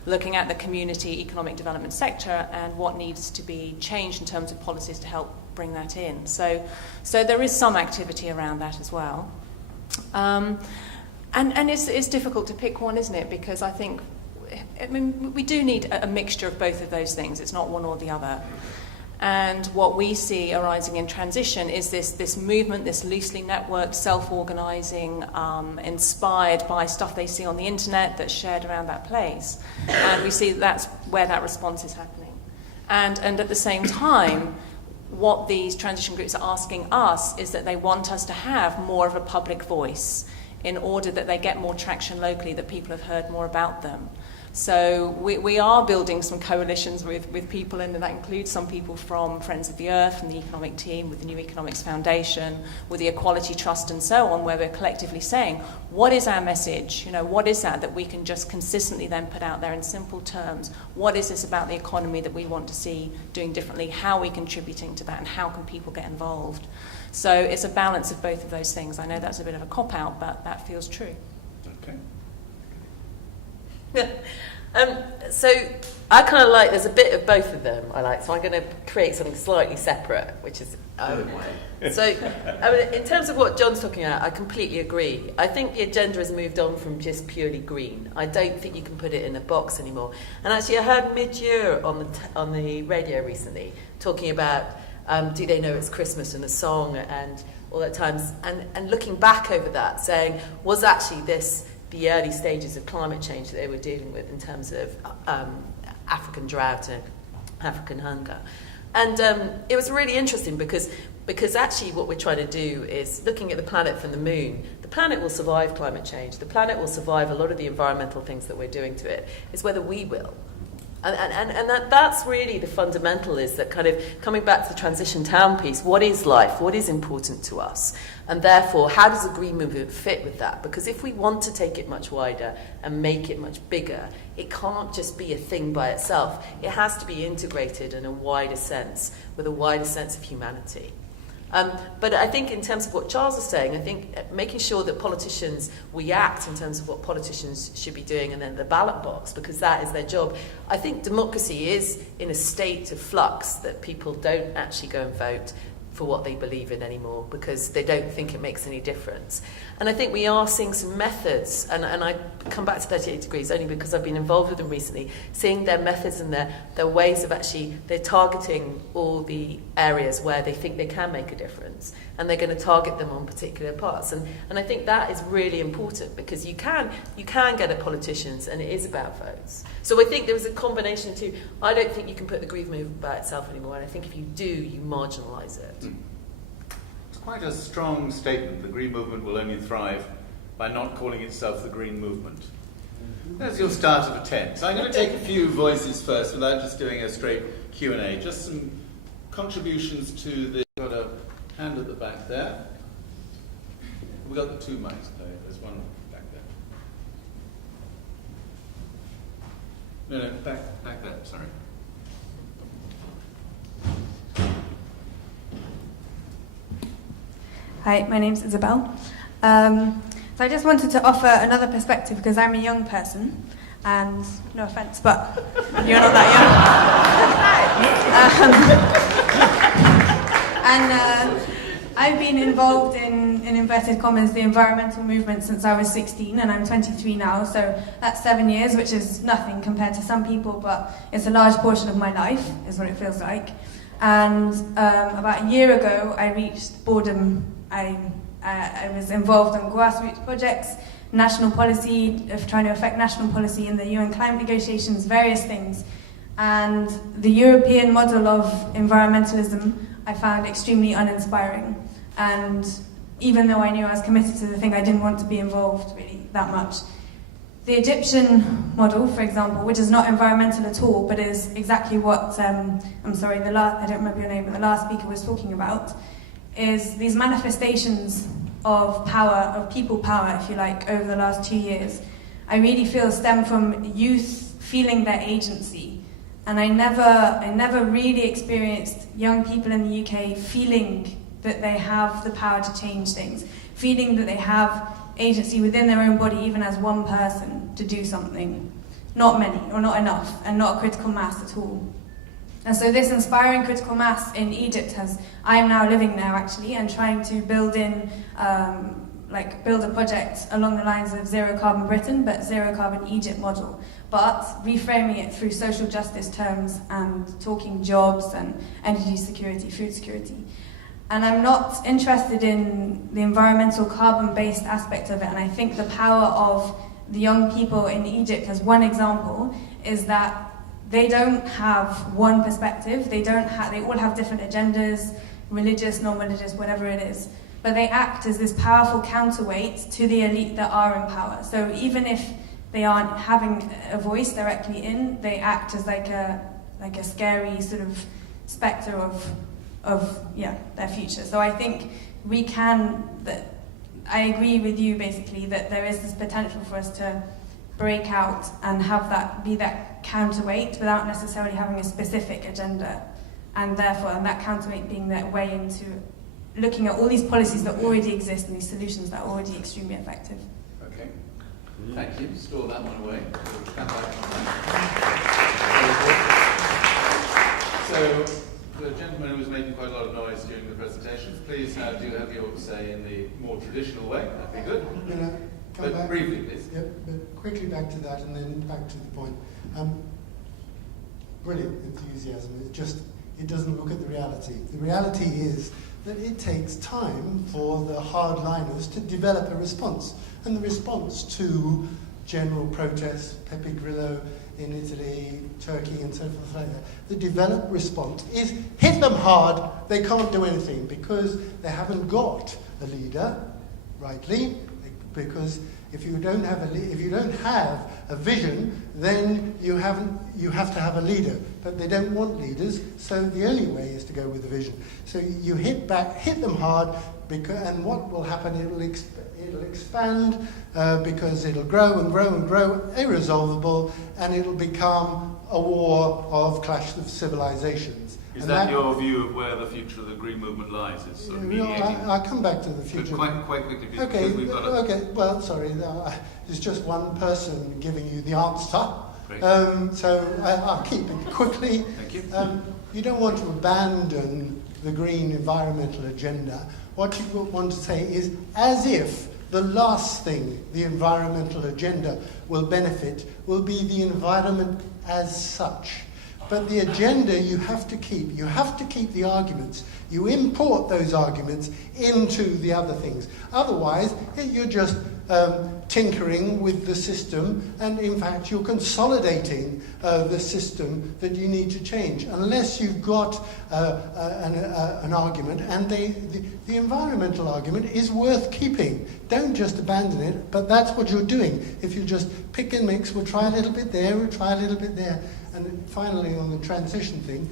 looking at the community economic development sector and what needs to be changed in terms of policies to help bring that in. So there is some activity around that as well. And it's difficult to pick one, isn't it? Because I think, we do need a mixture of both of those things. It's not one or the other. And what we see arising in transition is this movement, this loosely networked, self-organising, inspired by stuff they see on the internet that's shared around that place. And we see that's where that response is happening. And at the same time, what these transition groups are asking us is that they want us to have more of a public voice in order that they get more traction locally, that people have heard more about them. So we are building some coalitions with people, and that includes some people from Friends of the Earth, from the economic team, with the New Economics Foundation, with the Equality Trust and so on, where we're collectively saying, what is our message? What is that we can just consistently then put out there in simple terms? What is this about the economy that we want to see doing differently? How are we contributing to that, and how can people get involved? So it's a balance of both of those things. I know that's a bit of a cop-out, but that feels true. Okay. So I kind of like, there's a bit of both of them I like, so I'm going to create something slightly separate, which is so in terms of what John's talking about, I completely agree. I think the agenda has moved on from just purely green. I don't think you can put it in a box anymore. And actually I heard Mid-Year on the radio recently talking about Do They Know It's Christmas, and the song and all that times, and looking back over that, saying, was actually this the early stages of climate change that they were dealing with in terms of African drought and African hunger. And it was really interesting because actually what we're trying to do is looking at the planet from the moon. The planet will survive climate change. The planet will survive a lot of the environmental things that we're doing to it. It's whether we will. And that's really the fundamental, is that kind of coming back to the transition town piece, what is life? What is important to us? And therefore, how does the green movement fit with that? Because if we want to take it much wider and make it much bigger, it can't just be a thing by itself. It has to be integrated in a wider sense, with a wider sense of humanity. But I think in terms of what Charles is saying, I think making sure that politicians, we act in terms of what politicians should be doing, and then the ballot box, because that is their job. I think democracy is in a state of flux, that people don't actually go and vote for what they believe in anymore because they don't think it makes any difference. And I think we are seeing some methods, and I come back to 38 Degrees only because I've been involved with them recently, seeing their methods and their ways of actually, they're targeting all the areas where they think they can make a difference, and they're going to target them on particular parts. And I think that is really important, because you can get at politicians, and it is about votes. So I think there was a combination of two. I don't think you can put the green movement by itself anymore, and I think if you do, you marginalise it. It's quite a strong statement. The green movement will only thrive by not calling itself the green movement. There's your start of a 10. So I'm going to take a few voices first without just doing a straight Q&A. Just some contributions to the... Got a hand at the back there. We've got the two mics there. There's one back there. No, back there, sorry. Hi, my name's Isabel. So I just wanted to offer another perspective, because I'm a young person, and no offence, but you're not that young. I've been involved in inverted commas, the environmental movement since I was 16, and I'm 23 now, so that's 7 years, which is nothing compared to some people, but it's a large portion of my life, is what it feels like. And about a year ago, I reached boredom. I was involved in grassroots projects, national policy, of trying to affect national policy in the UN climate negotiations, various things. And the European model of environmentalism I found extremely uninspiring. And even though I knew I was committed to the thing, I didn't want to be involved really that much. The Egyptian model, for example, which is not environmental at all, but is exactly what, I don't remember your name, but the last speaker was talking about, is these manifestations of power, of people power, if you like, over the last 2 years, I really feel stem from youth feeling their agency. And I never really experienced young people in the UK feeling that they have the power to change things, feeling that they have agency within their own body, even as one person, to do something. Not many, or not enough, and not a critical mass at all. And so this inspiring critical mass in Egypt I am now living there actually, and trying to build a project along the lines of Zero Carbon Britain, but Zero Carbon Egypt model, but reframing it through social justice terms and talking jobs and energy security, food security. And I'm not interested in the environmental carbon-based aspect of it, and I think the power of the young people in Egypt, as one example, is that they don't have one perspective, they all have different agendas, religious, non-religious, whatever it is, but they act as this powerful counterweight to the elite that are in power. So even if they aren't having a voice directly in, they act as like a scary sort of spectre of their future. So I think I agree with you basically that there is this potential for us to break out and have that be that counterweight without necessarily having a specific agenda, and that counterweight being that way into looking at all these policies that already exist and these solutions that are already extremely effective. Okay, thank you. Store that one away. So, the gentleman who was making quite a lot of noise during the presentations, please do have your say in the more traditional way. That'd be good. I'm going to come but back. Briefly, please. Yep, but quickly back to that and then back to the point. Brilliant enthusiasm. It doesn't look at the reality. The reality is that it takes time for the hardliners to develop a response. And the response to general protests, Pepe Grillo in Italy, Turkey, and so forth like that, the developed response is hit them hard, they can't do anything because they haven't got a leader, rightly, because if you don't have a vision, then you have to have a leader. But they don't want leaders, so the only way is to go with the vision. So you hit them hard, and what will happen? It'll expand because it'll grow and grow and grow, irresolvable, and it'll become a war of clash of civilizations. Is that your view of where the future of the Green Movement lies? Is sort of mediating? I'll come back to the future. But quite quickly, because Okay, we've got well, sorry, there's just one person giving you the answer. Great. So I'll keep it quickly. Thank you. You don't want to abandon the green environmental agenda. What you want to say is, as if the last thing the environmental agenda will benefit will be the environment as such. But the agenda you have to keep. You have to keep the arguments. You import those arguments into the other things. Otherwise, you're just tinkering with the system, and in fact, you're consolidating the system that you need to change. Unless you've got an argument, and the environmental argument is worth keeping. Don't just abandon it, but that's what you're doing. If you just pick and mix, we'll try a little bit there, we'll try a little bit there. And finally, on the transition thing,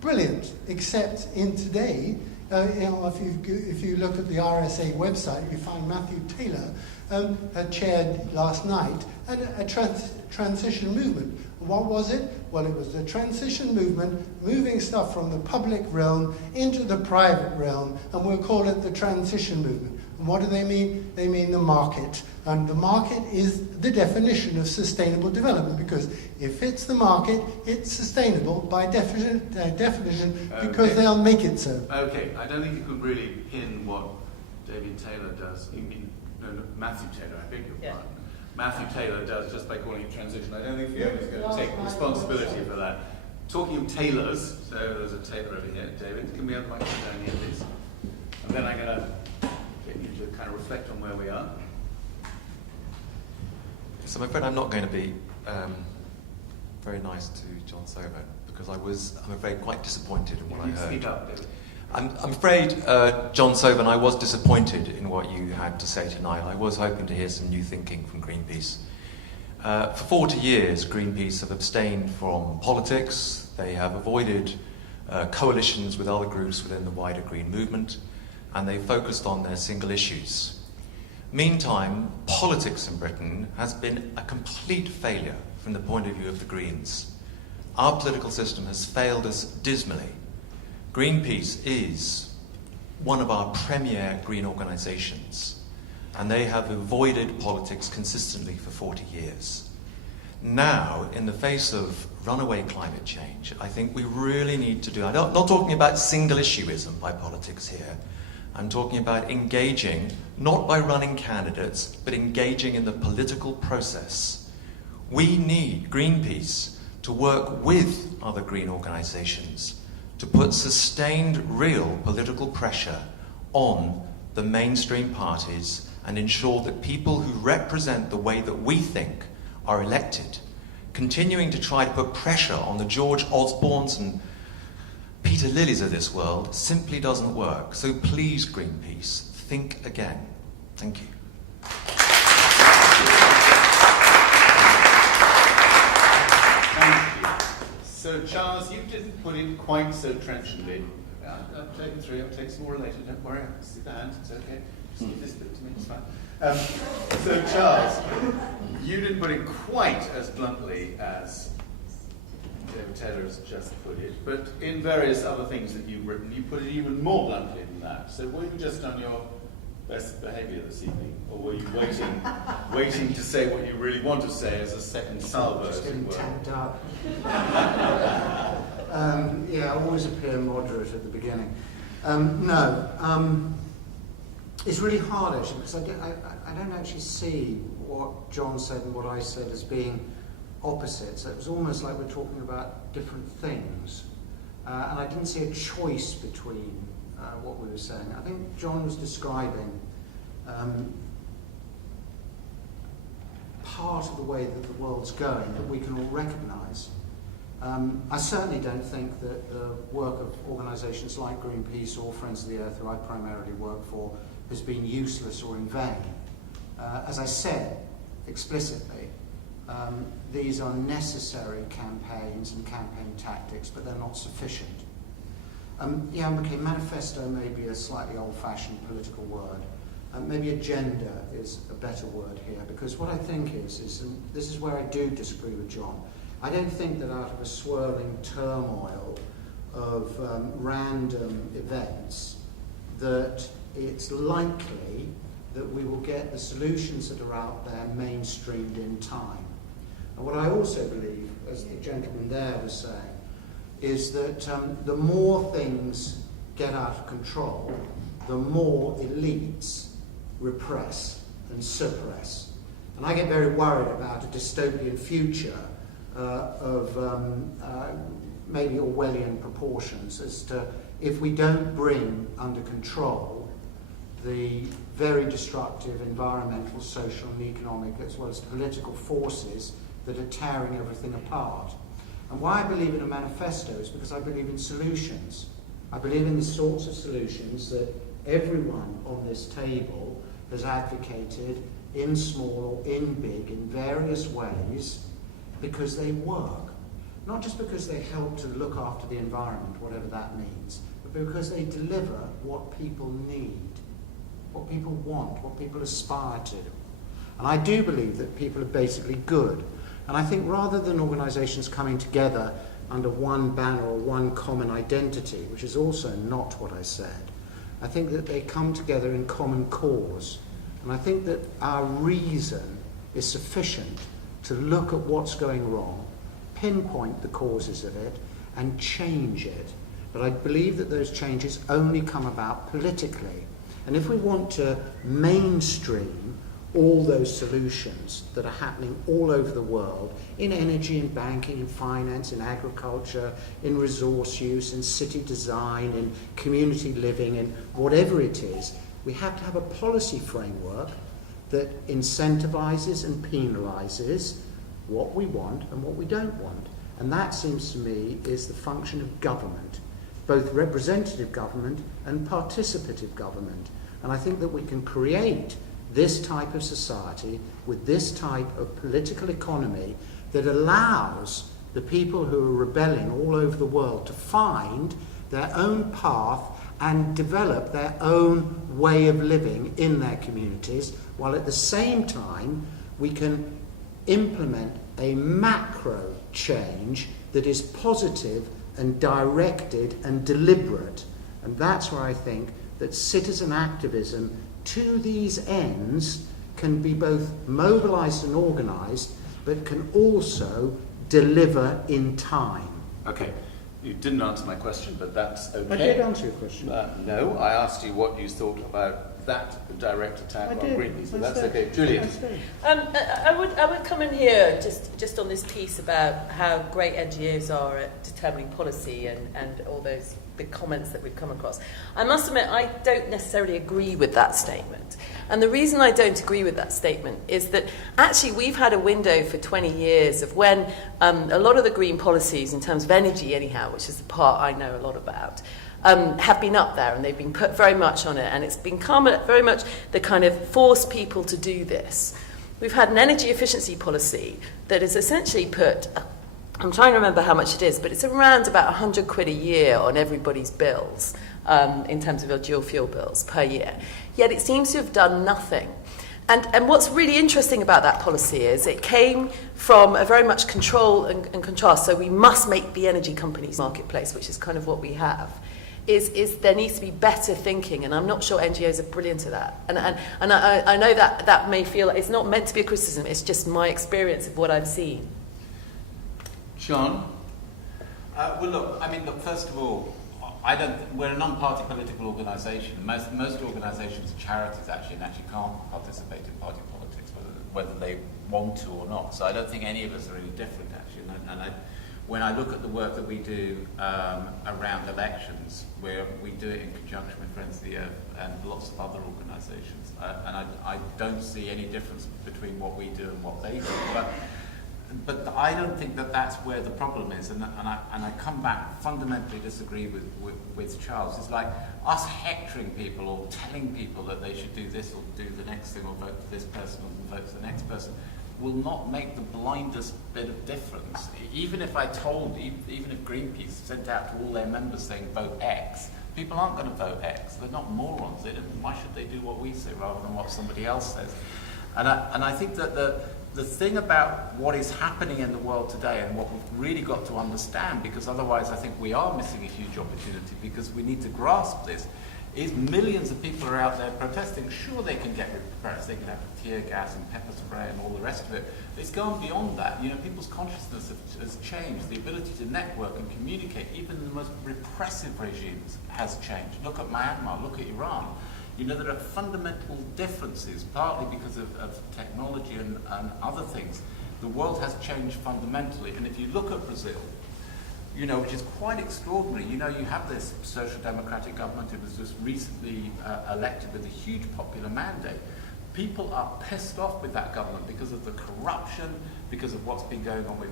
brilliant, except in today, if you look at the RSA website, you find Matthew Taylor chaired last night a transition movement. What was it? Well, it was the transition movement moving stuff from the public realm into the private realm, and we'll call it the transition movement. And what do they mean? They mean the market. And the market is the definition of sustainable development, because if it's the market, it's sustainable by definition because they'll make it so. Okay, I don't think you can really pin what David Taylor does. You mean, no, Matthew Taylor, I beg your pardon. Matthew Taylor does just by calling it transition. I don't think Fiona's going to take responsibility for that. Talking of tailors, so there's a tailor over here, David. Can we have the microphone down here, please? And then I'm going to get you to kind of reflect on where we are. So I'm afraid I'm not going to be very nice to John Sauven, because I'm afraid, quite disappointed in what I heard. Speak up, David. I'm afraid, John Sauven, I was disappointed in what you had to say tonight. I was hoping to hear some new thinking from Greenpeace. For 40 years, Greenpeace have abstained from politics. They have avoided coalitions with other groups within the wider Green movement, and they focused on their single issues. Meantime, politics in Britain has been a complete failure from the point of view of the Greens. Our political system has failed us dismally. Greenpeace is one of our premier green organisations, and they have avoided politics consistently for 40 years. Now, in the face of runaway climate change, I think we really need to do, I'm not talking about single issueism by politics here, I'm talking about engaging, not by running candidates, but engaging in the political process. We need Greenpeace to work with other green organisations to put sustained, real political pressure on the mainstream parties and ensure that people who represent the way that we think are elected. Continuing to try to put pressure on the George Osbornes and Peter Lillys of this world simply doesn't work. So please, Greenpeace, think again. Thank you. So, Charles, you didn't put it quite so trenchantly. I'll take it through. I'll take some more later. Don't worry. I'll see the hand. It's okay. Just give this bit to me. It's fine. So, Charles, you didn't put it quite as bluntly as David Taylor has just put it, but in various other things that you've written, you put it even more bluntly than that. So, were you just on your best behaviour this evening, or were you waiting to say what you really want to say as a second salvo? Just getting tapped up. Yeah, I always appear moderate at the beginning. It's really hard actually, because I don't actually see what John said and what I said as being opposites. It was almost like we're talking about different things, and I didn't see a choice between what we were saying. I think John was describing part of the way that the world's going that we can all recognise. I certainly don't think that the work of organisations like Greenpeace or Friends of the Earth, who I primarily work for, has been useless or in vain. As I said explicitly, these are necessary campaigns and campaign tactics, but they're not sufficient. Manifesto may be a slightly old-fashioned political word. Maybe agenda is a better word here, because what I think is, and this is where I do disagree with John, I don't think that out of a swirling turmoil of random events that it's likely that we will get the solutions that are out there mainstreamed in time. And what I also believe, as the gentleman there was saying, is that the more things get out of control, the more elites repress and suppress. And I get very worried about a dystopian future of maybe Orwellian proportions as to if we don't bring under control the very destructive environmental, social and economic as well as political forces that are tearing everything apart. And why I believe in a manifesto is because I believe in solutions. I believe in the sorts of solutions that everyone on this table has advocated in small or in big, in various ways, because they work. Not just because they help to look after the environment, whatever that means, but because they deliver what people need, what people want, what people aspire to. And I do believe that people are basically good. And I think rather than organisations coming together under one banner or one common identity, which is also not what I said, I think that they come together in common cause. And I think that our reason is sufficient to look at what's going wrong, pinpoint the causes of it, and change it. But I believe that those changes only come about politically. And if we want to mainstream all those solutions that are happening all over the world, in energy, in banking, in finance, in agriculture, in resource use, in city design, in community living, in whatever it is, we have to have a policy framework that incentivises and penalises what we want and what we don't want. And that seems to me is the function of government. both representative government and participative government. And I think that we can create this type of society with this type of political economy that allows the people who are rebelling all over the world to find their own path and develop their own way of living in their communities, while at the same time we can implement a macro change that is positive and directed and deliberate. And that's where I think that citizen activism to these ends can be both mobilised and organised, but can also deliver in time. Okay, you didn't answer my question, but that's okay. I did answer your question. No, I asked you what you thought about that direct attack on Greenpeace, but that's okay. Juliet. I would come in here just on this piece about how great NGOs are at determining policy and all those big comments that we've come across. I must admit, I don't necessarily agree with that statement. And the reason I don't agree with that statement is that actually we've had a window for 20 years of when a lot of the green policies, in terms of energy anyhow, which is the part I know a lot about, have been up there and they've been put very much on it, and it's become very much the kind of force people to do this. We've had an energy efficiency policy that has essentially put, I'm trying to remember how much it is, but it's around about 100 quid a year on everybody's bills in terms of your dual fuel bills per year. Yet it seems to have done nothing. And what's really interesting about that policy is it came from a very much control and contrast. So we must make the energy companies marketplace, which is kind of what we have. Is there needs to be better thinking, and I'm not sure NGOs are brilliant at that. And I know that may feel like it's not meant to be a criticism. It's just my experience of what I've seen. John? Well, look, first of all, we're a non-party political organisation. Most organisations are charities, actually, and actually can't participate in party politics, whether they want to or not. So I don't think any of us are any different, actually. When I look at the work that we do around elections, where we do it in conjunction with Friends of the Earth and lots of other organisations, and I don't see any difference between what we do and what they do. But I don't think that that's where the problem is, and I come back, fundamentally disagree with Charles. It's like us hectoring people or telling people that they should do this or do the next thing or vote for this person or vote for the next person will not make the blindest bit of difference. Even if Greenpeace sent out to all their members saying vote X, people aren't going to vote X. They're not morons. Why should they do what we say rather than what somebody else says? And I think that the thing about what is happening in the world today and what we've really got to understand, because otherwise I think we are missing a huge opportunity, because we need to grasp this, is millions of people are out there protesting. Sure, they can get repressed, they can have tear gas and pepper spray and all the rest of it. It's gone beyond that. People's consciousness has changed. The ability to network and communicate, even in the most repressive regimes, has changed. Look at Myanmar, look at Iran. There are fundamental differences, partly because of technology and other things. The world has changed fundamentally. And if you look at Brazil, which is quite extraordinary. You have this social democratic government. It was just recently elected with a huge popular mandate. People are pissed off with that government because of the corruption, because of what's been going on with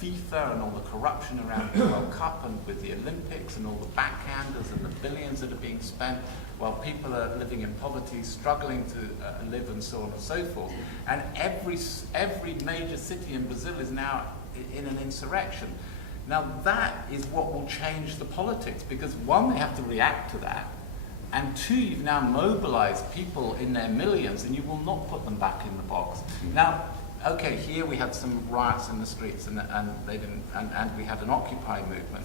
FIFA and all the corruption around the World Cup and with the Olympics and all the backhanders and the billions that are being spent while people are living in poverty, struggling to live and so on and so forth. And every major city in Brazil is now in an insurrection. Now that is what will change the politics, because one, they have to react to that, and two, you've now mobilized people in their millions and you will not put them back in the box. Now, okay, here we had some riots in the streets and we had an Occupy movement.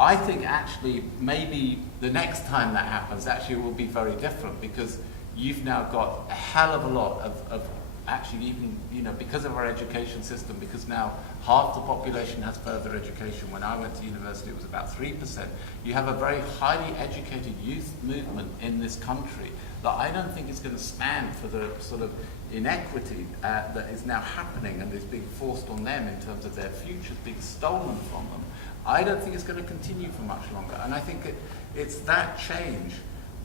I think actually maybe the next time that happens actually will be very different, because you've now got a hell of a lot of actually even, because of our education system, because now half the population has further education. When I went to university, it was about 3%. You have a very highly educated youth movement in this country that I don't think is going to stand for the sort of inequity that is now happening and is being forced on them in terms of their futures being stolen from them. I don't think it's going to continue for much longer. And I think it's that change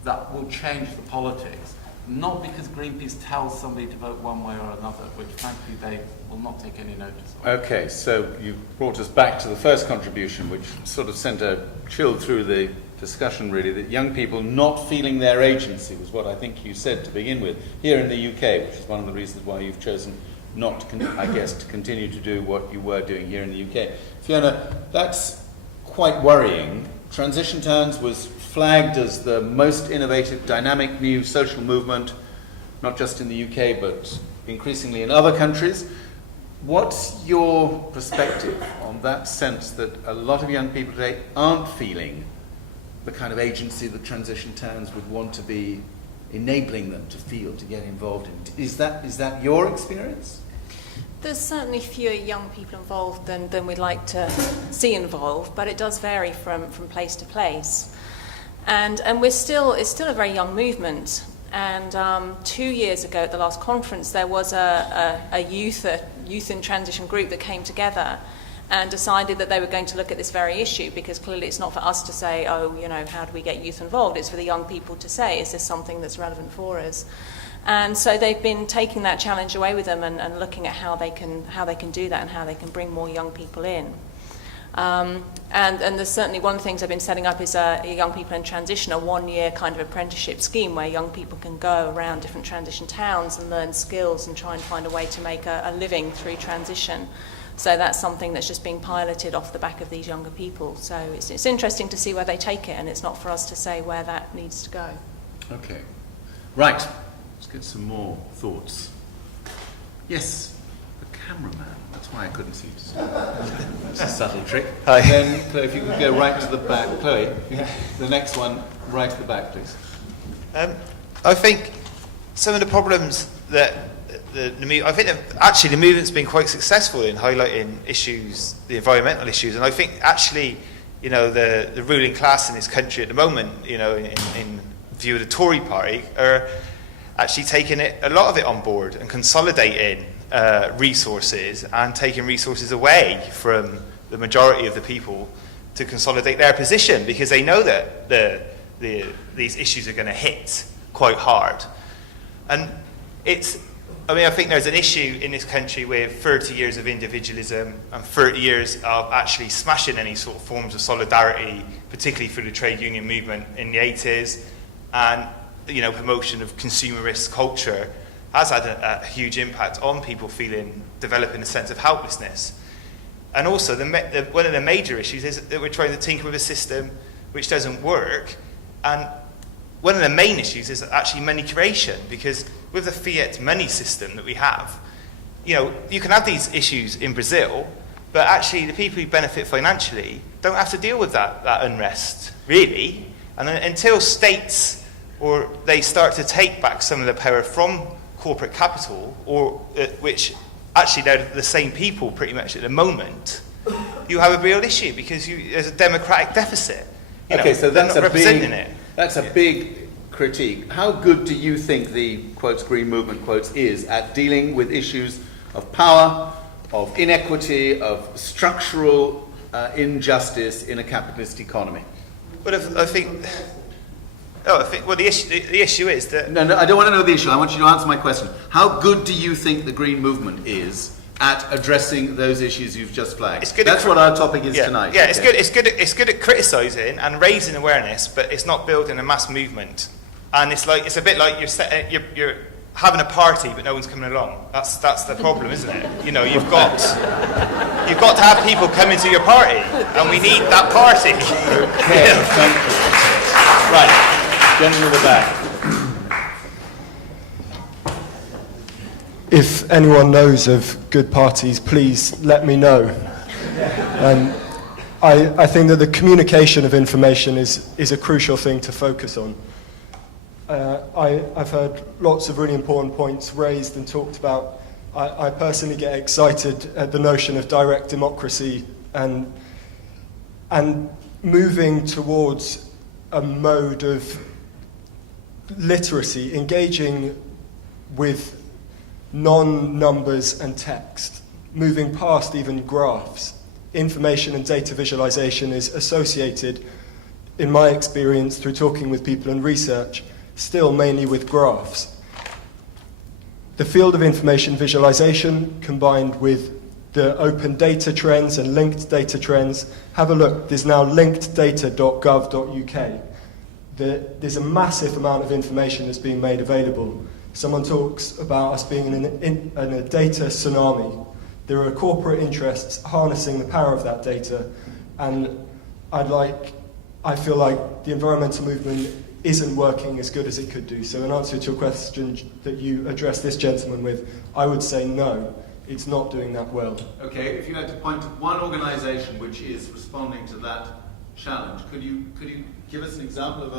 that will change the politics. not because Greenpeace tells somebody to vote one way or another, which frankly they will not take any notice of. Okay, so you brought us back to the first contribution, which sort of sent a chill through the discussion, really, that young people not feeling their agency was what I think you said to begin with, here in the UK, which is one of the reasons why you've chosen not to, to continue to do what you were doing here in the UK. Fiona, that's quite worrying. Transition Towns was flagged as the most innovative, dynamic new social movement, not just in the UK, but increasingly in other countries. What's your perspective on that sense that a lot of young people today aren't feeling the kind of agency that Transition Towns would want to be enabling them to feel, to get involved in? Is that your experience? There's certainly fewer young people involved than we'd like to see involved, but it does vary from place to place. And it's still a very young movement. And 2 years ago at the last conference, there was a youth in transition group that came together and decided that they were going to look at this very issue, because clearly it's not for us to say, oh, how do we get youth involved? It's for the young people to say, is this something that's relevant for us? And so they've been taking that challenge away with them and looking at how they can do that and how they can bring more young people in. And there's certainly one of the things I've been setting up is a Young People in Transition, a 1-year kind of apprenticeship scheme where young people can go around different transition towns and learn skills and try and find a way to make a living through transition. So that's something that's just being piloted off the back of these younger people. So it's interesting to see where they take it, and it's not for us to say where that needs to go. Okay. Right. Let's get some more thoughts. Yes, the cameraman. That's why I couldn't see you. That's a subtle trick. Hi. Then, Chloe, if you could go right to the back. Chloe, the next one, right to the back, please. I think some of the problems that I think that actually the movement's been quite successful in highlighting issues, the environmental issues, and I think actually, the ruling class in this country at the moment, in view of the Tory party, are actually taking a lot of it on board and consolidating resources and taking resources away from the majority of the people to consolidate their position, because they know that these issues are going to hit quite hard. And I think there's an issue in this country with 30 years of individualism and 30 years of actually smashing any sort of forms of solidarity, particularly through the trade union movement in the 80s, and promotion of consumerist culture has had a huge impact on people developing a sense of helplessness. And also, one of the major issues is that we're trying to tinker with a system which doesn't work. And one of the main issues is actually money creation, because with the fiat money system that we have, you can have these issues in Brazil, but actually the people who benefit financially don't have to deal with that unrest, really. And until states or they start to take back some of the power from corporate capital, or which actually they're the same people pretty much at the moment, you have a real issue, because there's a democratic deficit. Okay, so that's not representing it. That's a big critique. How good do you think the, quotes, Green Movement, quotes, is at dealing with issues of power, of inequity, of structural injustice in a capitalist economy? But I think the issue is that... No, I don't want to know the issue. I want you to answer my question. How good do you think the Green Movement is at addressing those issues you've just flagged? That's what our topic is tonight. Yeah, okay. It's good at criticising and raising awareness, but it's not building a mass movement. And it's a bit like you're having a party, but no one's coming along. That's the problem, isn't it? You've got to have people coming to your party, and we need that party. Okay, thank you. Right. Gentleman in the back. If anyone knows of good parties, please let me know. I think that the communication of information is a crucial thing to focus on. I've heard lots of really important points raised and talked about. I personally get excited at the notion of direct democracy and moving towards a mode of literacy, engaging with non-numbers and text, moving past even graphs. Information and data visualization is associated, in my experience through talking with people and research, still mainly with graphs. the field of information visualization combined with the open data trends and linked data trends. Have a look. There's now linkeddata.gov.uk. There's a massive amount of information that's being made available. Someone talks about us being in a data tsunami. There are corporate interests harnessing the power of that data, and I feel like the environmental movement isn't working as good as it could do. So in answer to your question that you addressed this gentleman with, I would say no, it's not doing that well. Okay, if you had to point to one organisation which is responding to that challenge, could you give us an example of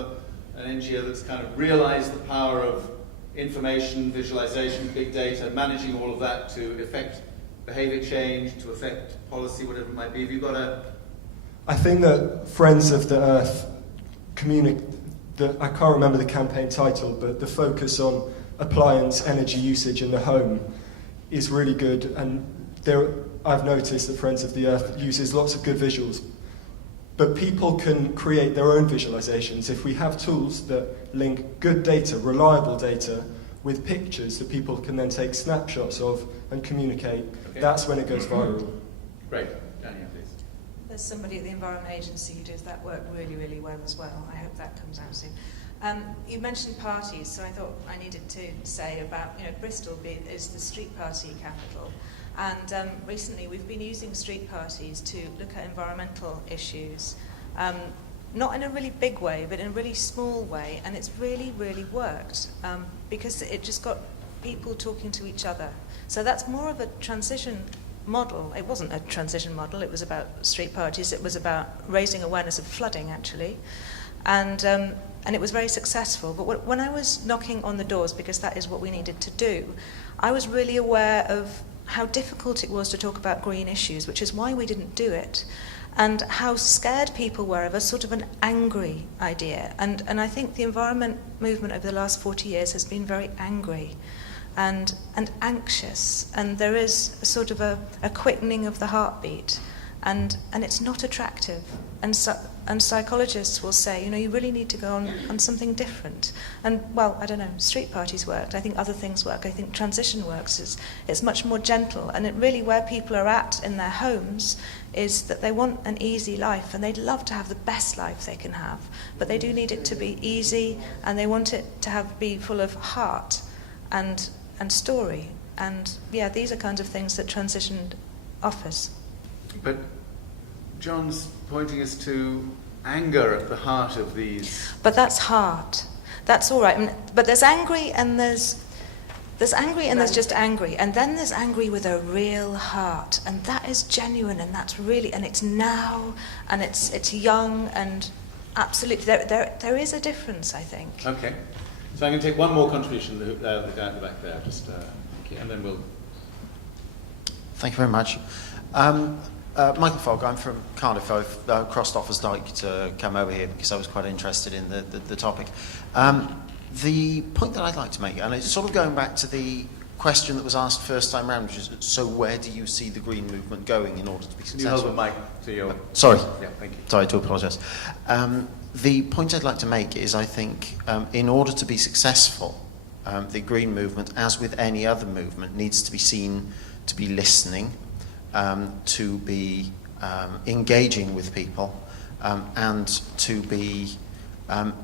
an NGO that's kind of realised the power of information, visualisation, big data, managing all of that to affect behaviour change, to affect policy, whatever it might be? Have you got I think that Friends of the Earth I can't remember the campaign title, but the focus on appliance energy usage in the home is really good, and I've noticed that Friends of the Earth uses lots of good visuals. But people can create their own visualizations. If we have tools that link good data, reliable data, with pictures that people can then take snapshots of and communicate, that's when it goes viral. Great. Daniel, please. There's somebody at the Environment Agency who does that work really, really well as well. I hope that comes out soon. You mentioned parties, so I thought I needed to say about, Bristol is the street party capital. And recently we've been using street parties to look at environmental issues, not in a really big way, but in a really small way, and it's really, really worked because it just got people talking to each other. So that's more of a transition model. It wasn't a transition model, it was about street parties, it was about raising awareness of flooding, actually. And it was very successful. But when I was knocking on the doors, because that is what we needed to do, I was really aware of how difficult it was to talk about green issues, which is why we didn't do it, and how scared people were of a sort of an angry idea. And I think the environment movement over the last 40 years has been very angry and anxious, and there is a sort of a quickening of the heartbeat, and it's not attractive. And psychologists will say, you really need to go on something different. And, well, I don't know, street parties worked. I think other things work. I think transition works. It's much more gentle. And it really, where people are at in their homes, is that they want an easy life, and they'd love to have the best life they can have. But they do need it to be easy, and they want it to be full of heart and story. And, yeah, these are kinds of things that transition offers. But John's pointing us to anger at the heart of these. But that's heart. That's all right. But there's angry and there's angry and there's just angry. And then there's angry with a real heart. And that is genuine, and that's really, and it's now, and it's young, and absolutely, there is a difference, I think. Okay. So I'm going to take one more contribution, the guy at the back there, just, and then we'll... Thank you very much. Michael Fogg, I'm from Cardiff. I've crossed off as Dyke to come over here because I was quite interested in the topic. The point that I'd like to make, and it's sort of going back to the question that was asked first time round, which is, so where do you see the green movement going in order to be successful? Can you hold the mic to your... Sorry. Yeah, thank you. Sorry, I do apologise. The point I'd like to make is, I think, in order to be successful, the green movement, as with any other movement, needs to be seen to be listening, to be engaging with people, and to be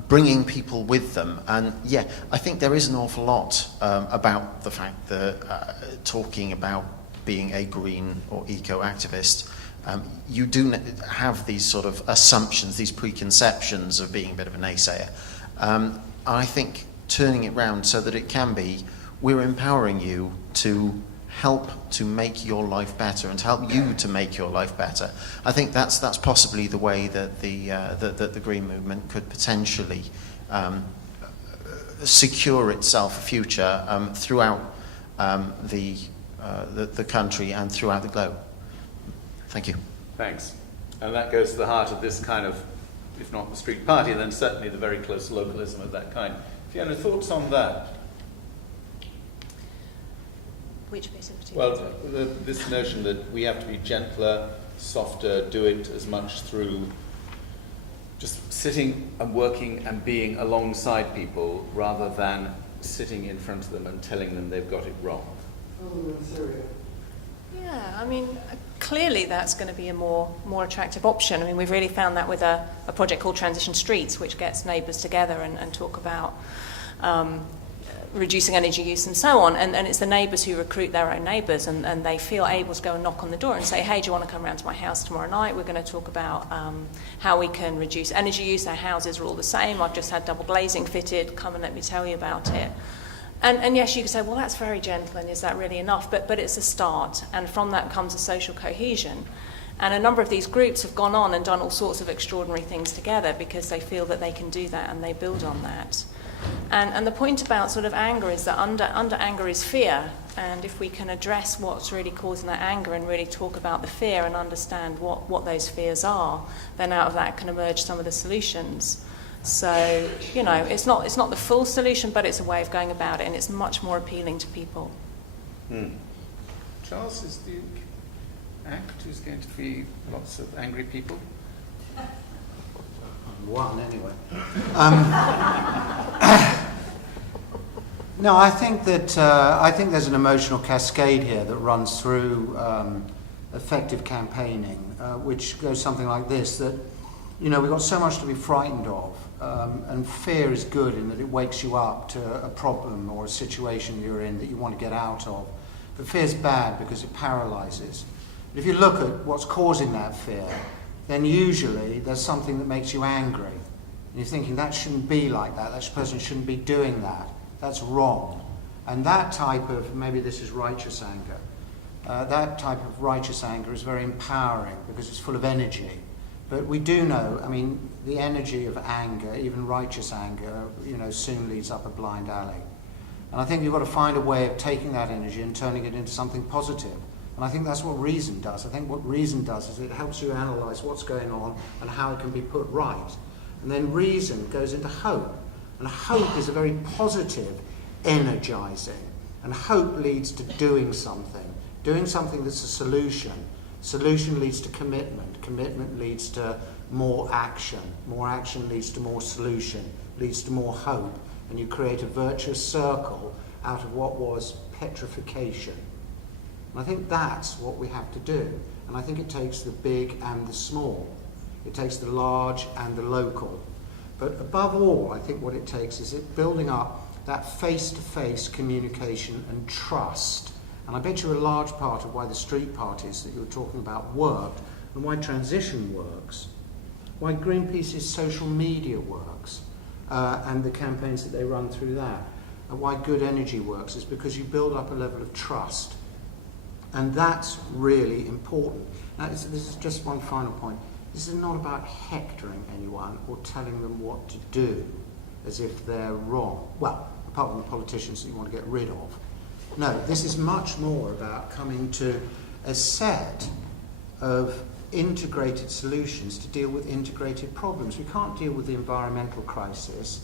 bringing people with them. And yeah, I think there is an awful lot about the fact that talking about being a green or eco-activist, you do have these sort of assumptions, these preconceptions of being a bit of a naysayer. I think turning it round so that it can be, we're empowering you to help to make your life better and to help you to make your life better. I think that's possibly the way that the green movement could potentially secure itself a future throughout the country and throughout the globe. Thank you. Thanks. And that goes to the heart of this kind of, if not the street party, then certainly the very close localism of that kind. Fiona, thoughts on that? Which piece in particular? Well, this notion that we have to be gentler, softer, do it as much through just sitting and working and being alongside people rather than sitting in front of them and telling them they've got it wrong? Yeah, I mean, clearly that's going to be a more attractive option. I mean, we've really found that with a project called Transition Streets, which gets neighbours together and talk about reducing energy use and so on. And it's the neighbours who recruit their own neighbours, and they feel able to go and knock on the door and say, hey, do you want to come round to my house tomorrow night? We're going to talk about how we can reduce energy use. Our houses are all the same. I've just had double glazing fitted. Come and let me tell you about it. And yes, you could say, well, that's very gentle, and is that really enough? But it's a start, and from that comes a social cohesion. And a number of these groups have gone on and done all sorts of extraordinary things together because they feel that they can do that, and they build on that. And the point about sort of anger is that under anger is fear, and if we can address what's really causing that anger and really talk about the fear and understand what those fears are, then out of that can emerge some of the solutions. So, you know, it's not the full solution, but it's a way of going about it, and it's much more appealing to people. Charles, is the act who's going to be lots of angry people? One, anyway. No, I think there's an emotional cascade here that runs through effective campaigning, which goes something like this, that, you know, we've got so much to be frightened of, and fear is good in that it wakes you up to a problem or a situation you're in that you want to get out of. But fear's bad because it paralyzes. But if you look at what's causing that fear, then usually there's something that makes you angry. And you're thinking, that shouldn't be like that, that person shouldn't be doing that, that's wrong. And that type of, maybe this is righteous anger, that type of righteous anger is very empowering because it's full of energy. But we do know, I mean, the energy of anger, even righteous anger, you know, soon leads up a blind alley. And I think you've got to find a way of taking that energy and turning it into something positive. And I think that's what reason does. I think what reason does is it helps you analyse what's going on and how it can be put right. And then reason goes into hope. And hope is a very positive, energising. And hope leads to doing something that's a solution. Solution leads to commitment. Commitment leads to more action. More action leads to more solution, leads to more hope. And you create a virtuous circle out of what was petrification. And I think that's what we have to do. And I think it takes the big and the small. It takes the large and the local. But above all, I think what it takes is it building up that face-to-face communication and trust. And I bet you a large part of why the street parties that you were talking about worked, and why transition works, why Greenpeace's social media works, and the campaigns that they run through that, and why Good Energy works, is because you build up a level of trust. And that's really important. Now, this is just one final point. This is not about hectoring anyone or telling them what to do as if they're wrong. Well, apart from the politicians that you want to get rid of. No, this is much more about coming to a set of integrated solutions to deal with integrated problems. We can't deal with the environmental crisis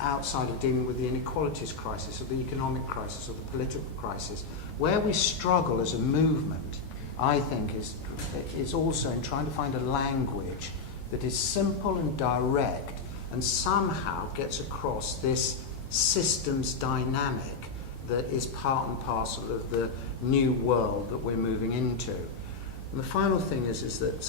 outside of dealing with the inequalities crisis or the economic crisis or the political crisis. Where we struggle as a movement, I think, is also in trying to find a language that is simple and direct and somehow gets across this systems dynamic that is part and parcel of the new world that we're moving into. And the final thing is that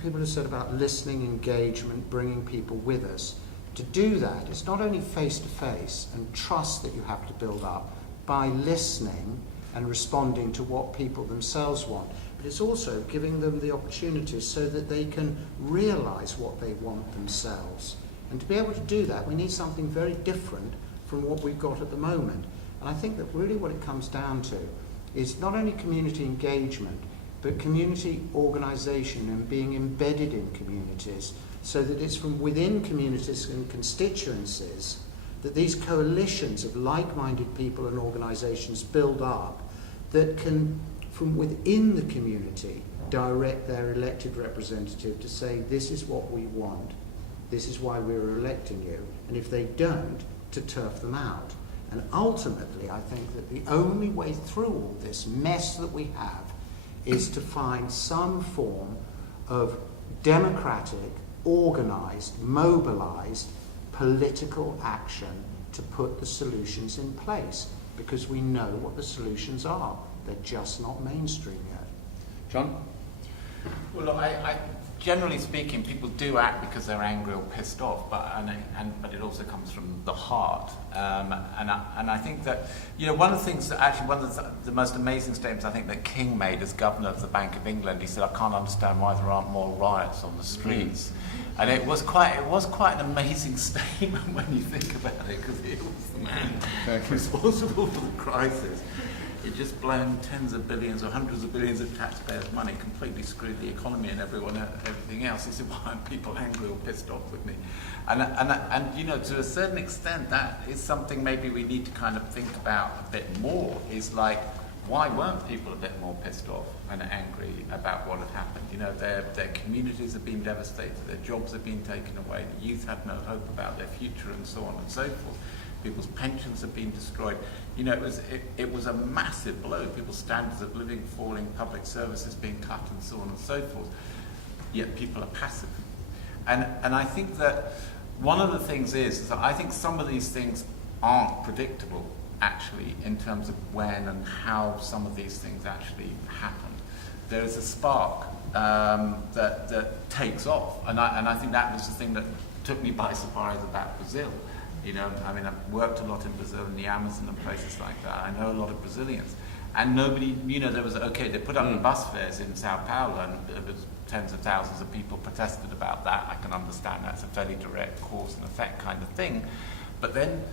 people have said about listening, engagement, bringing people with us. To do that, it's not only face-to-face and trust that you have to build up by listening and responding to what people themselves want, but it's also giving them the opportunities so that they can realise what they want themselves. And to be able to do that, we need something very different from what we've got at the moment. And I think that really what it comes down to is not only community engagement, but community organisation and being embedded in communities, so that it's from within communities and constituencies that these coalitions of like-minded people and organisations build up that can, from within the community, direct their elected representative to say, this is what we want, this is why we're electing you, and if they don't, to turf them out. And ultimately, I think that the only way through all this mess that we have is to find some form of democratic, organised, mobilised political action to put the solutions in place, because we know what the solutions are. They're just not mainstream yet. John? Well, look, I generally speaking, people do act because they're angry or pissed off, but it also comes from the heart. And I think that, you know, one of the things that actually, one of the most amazing statements I think that King made as governor of the Bank of England, he said, "I can't understand why there aren't more riots on the streets." And it was quite an amazing statement when you think about it, because it was the man responsible for the crisis. It just blown tens of billions or hundreds of billions of taxpayers' money, completely screwed the economy and everything else. He said, "Why aren't people angry or pissed off with me?" And you know, to a certain extent, that is something maybe we need to kind of think about a bit more. Is like, why weren't people a bit more pissed off and angry about what had happened? You know, their communities have been devastated, their jobs have been taken away, the youth had no hope about their future, and so on and so forth. People's pensions have been destroyed. You know, it was a massive blow. People's standards of living falling, public services being cut, and so on and so forth. Yet people are passive. And I think that one of the things is that I think some of these things aren't predictable, actually, in terms of when and how some of these things actually happen. There is a spark that takes off. And I think that was the thing that took me by surprise about Brazil. You know, I mean, I've worked a lot in Brazil, in the Amazon and places like that. I know a lot of Brazilians. And nobody, you know, there was, okay, they put up the bus fares in Sao Paulo, and there was tens of thousands of people protested about that. I can understand that's a fairly direct cause and effect kind of thing. But then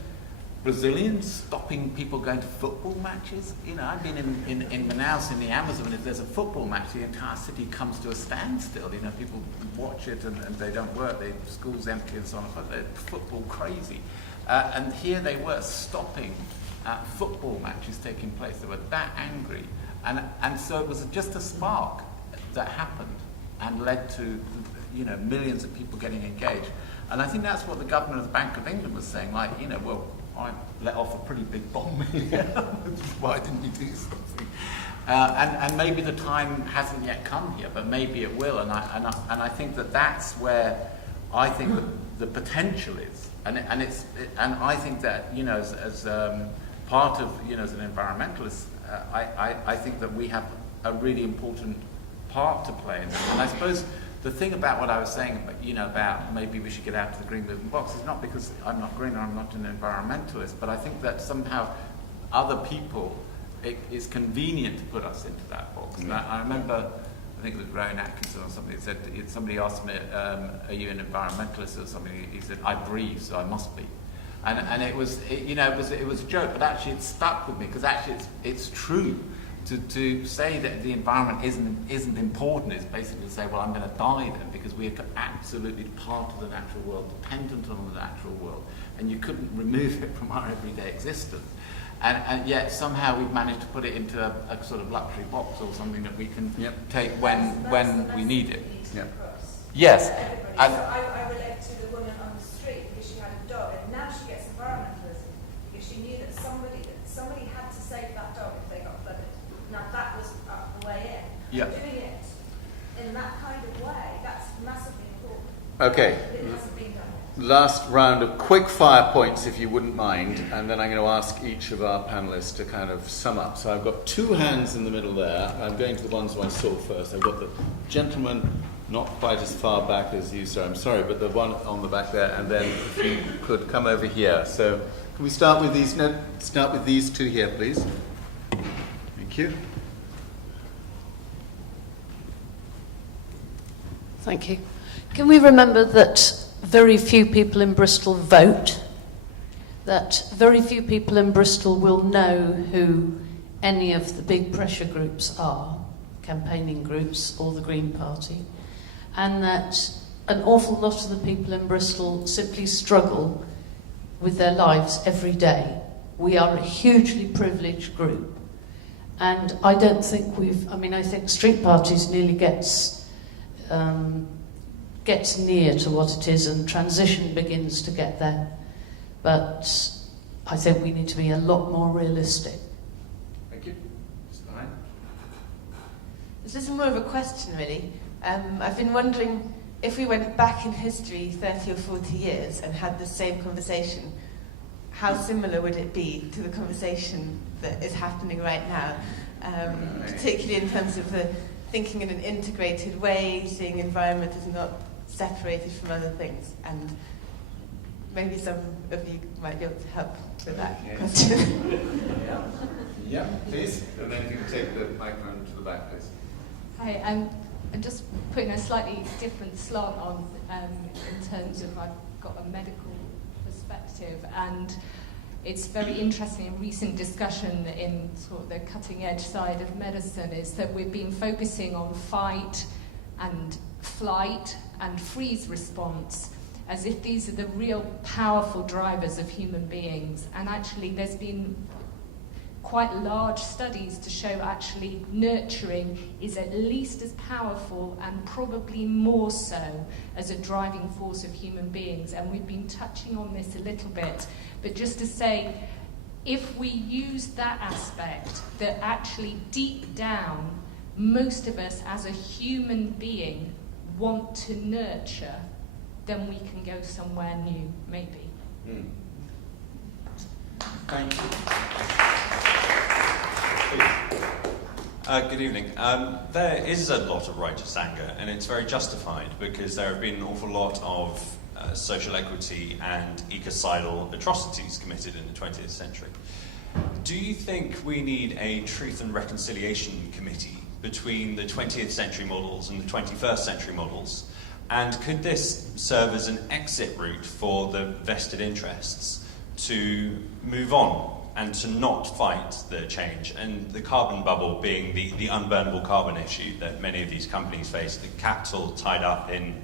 Brazilians stopping people going to football matches. You know, I've been in Manaus in the Amazon, and if there's a football match, the entire city comes to a standstill. You know, people watch it and they don't work, schools empty and so on, but they're football crazy. And here they were stopping football matches taking place. They were that angry. And so it was just a spark that happened and led to, you know, millions of people getting engaged. And I think that's what the governor of the Bank of England was saying, like, you know, well, I let off a pretty big bomb here. Why didn't you do something? And maybe the time hasn't yet come here, but maybe it will. And I think that's where I think the potential is. And I think that, you know, as part of, you know, as an environmentalist, I think that we have a really important part to play in this. And I suppose the thing about what I was saying, you know, about maybe we should get out of the green movement box is not because I'm not green or I'm not an environmentalist, but I think that somehow other people, it is convenient to put us into that box. And I remember, I think it was Rowan Atkinson or somebody said, somebody asked me, are you an environmentalist or something? He said, I breathe, so I must be. And it was, you know, it was a joke, but actually it stuck with me, because actually it's true. To say that the environment isn't important is basically to say, well, I'm going to die then, because we are absolutely part of the natural world, dependent on the natural world, and you couldn't remove it from our everyday existence. And yet somehow we've managed to put it into a sort of luxury box or something that we can take when we need it. Yes. And I relate to the woman on the street because she had a dog, and now she gets environmentalism because she knew that somebody had to save that dog if they got flooded. Now that was the way in. Yeah. Doing it in that kind of way, that's massively important. Okay. It hasn't been done. Last round of quick fire points, if you wouldn't mind, and then I'm going to ask each of our panellists to kind of sum up. So I've got two hands in the middle there. I'm going to the ones who I saw first. I've got the gentleman not quite as far back as you, sir, I'm sorry, but the one on the back there, and then if you could come over here. So can we start with these? No, start with these two here, please. Thank you. Thank you. Can we remember that very few people in Bristol vote, that very few people in Bristol will know who any of the big pressure groups are, campaigning groups or the Green Party, and that an awful lot of the people in Bristol simply struggle with their lives every day. We are a hugely privileged group, and I don't think I think street parties nearly gets near to what it is, and transition begins to get there. But I think we need to be a lot more realistic. Thank you. Fine. This is more of a question, really. I've been wondering if we went back in history 30 or 40 years and had the same conversation, how similar would it be to the conversation that is happening right now, particularly in terms of the thinking in an integrated way, seeing environment as not separated from other things, and maybe some of you might be able to help with that question. Yeah, please. And then you can take the microphone to the back, please. Hi, I'm just putting a slightly different slant on in terms of I've got a medical perspective, and it's very interesting in recent discussion in sort of the cutting edge side of medicine is that we've been focusing on fight and flight and freeze response as if these are the real powerful drivers of human beings, and actually there's been quite large studies to show actually nurturing is at least as powerful and probably more so as a driving force of human beings. And we've been touching on this a little bit, but just to say, if we use that aspect, that actually deep down, most of us as a human being want to nurture, then we can go somewhere new, maybe. Thank you. Good evening. There is a lot of righteous anger, and it's very justified because there have been an awful lot of social equity and ecocidal atrocities committed in the 20th century. Do you think we need a truth and reconciliation committee between the 20th century models and the 21st century models? And could this serve as an exit route for the vested interests to move on and to not fight the change? And the carbon bubble being the unburnable carbon issue that many of these companies face, the capital tied up in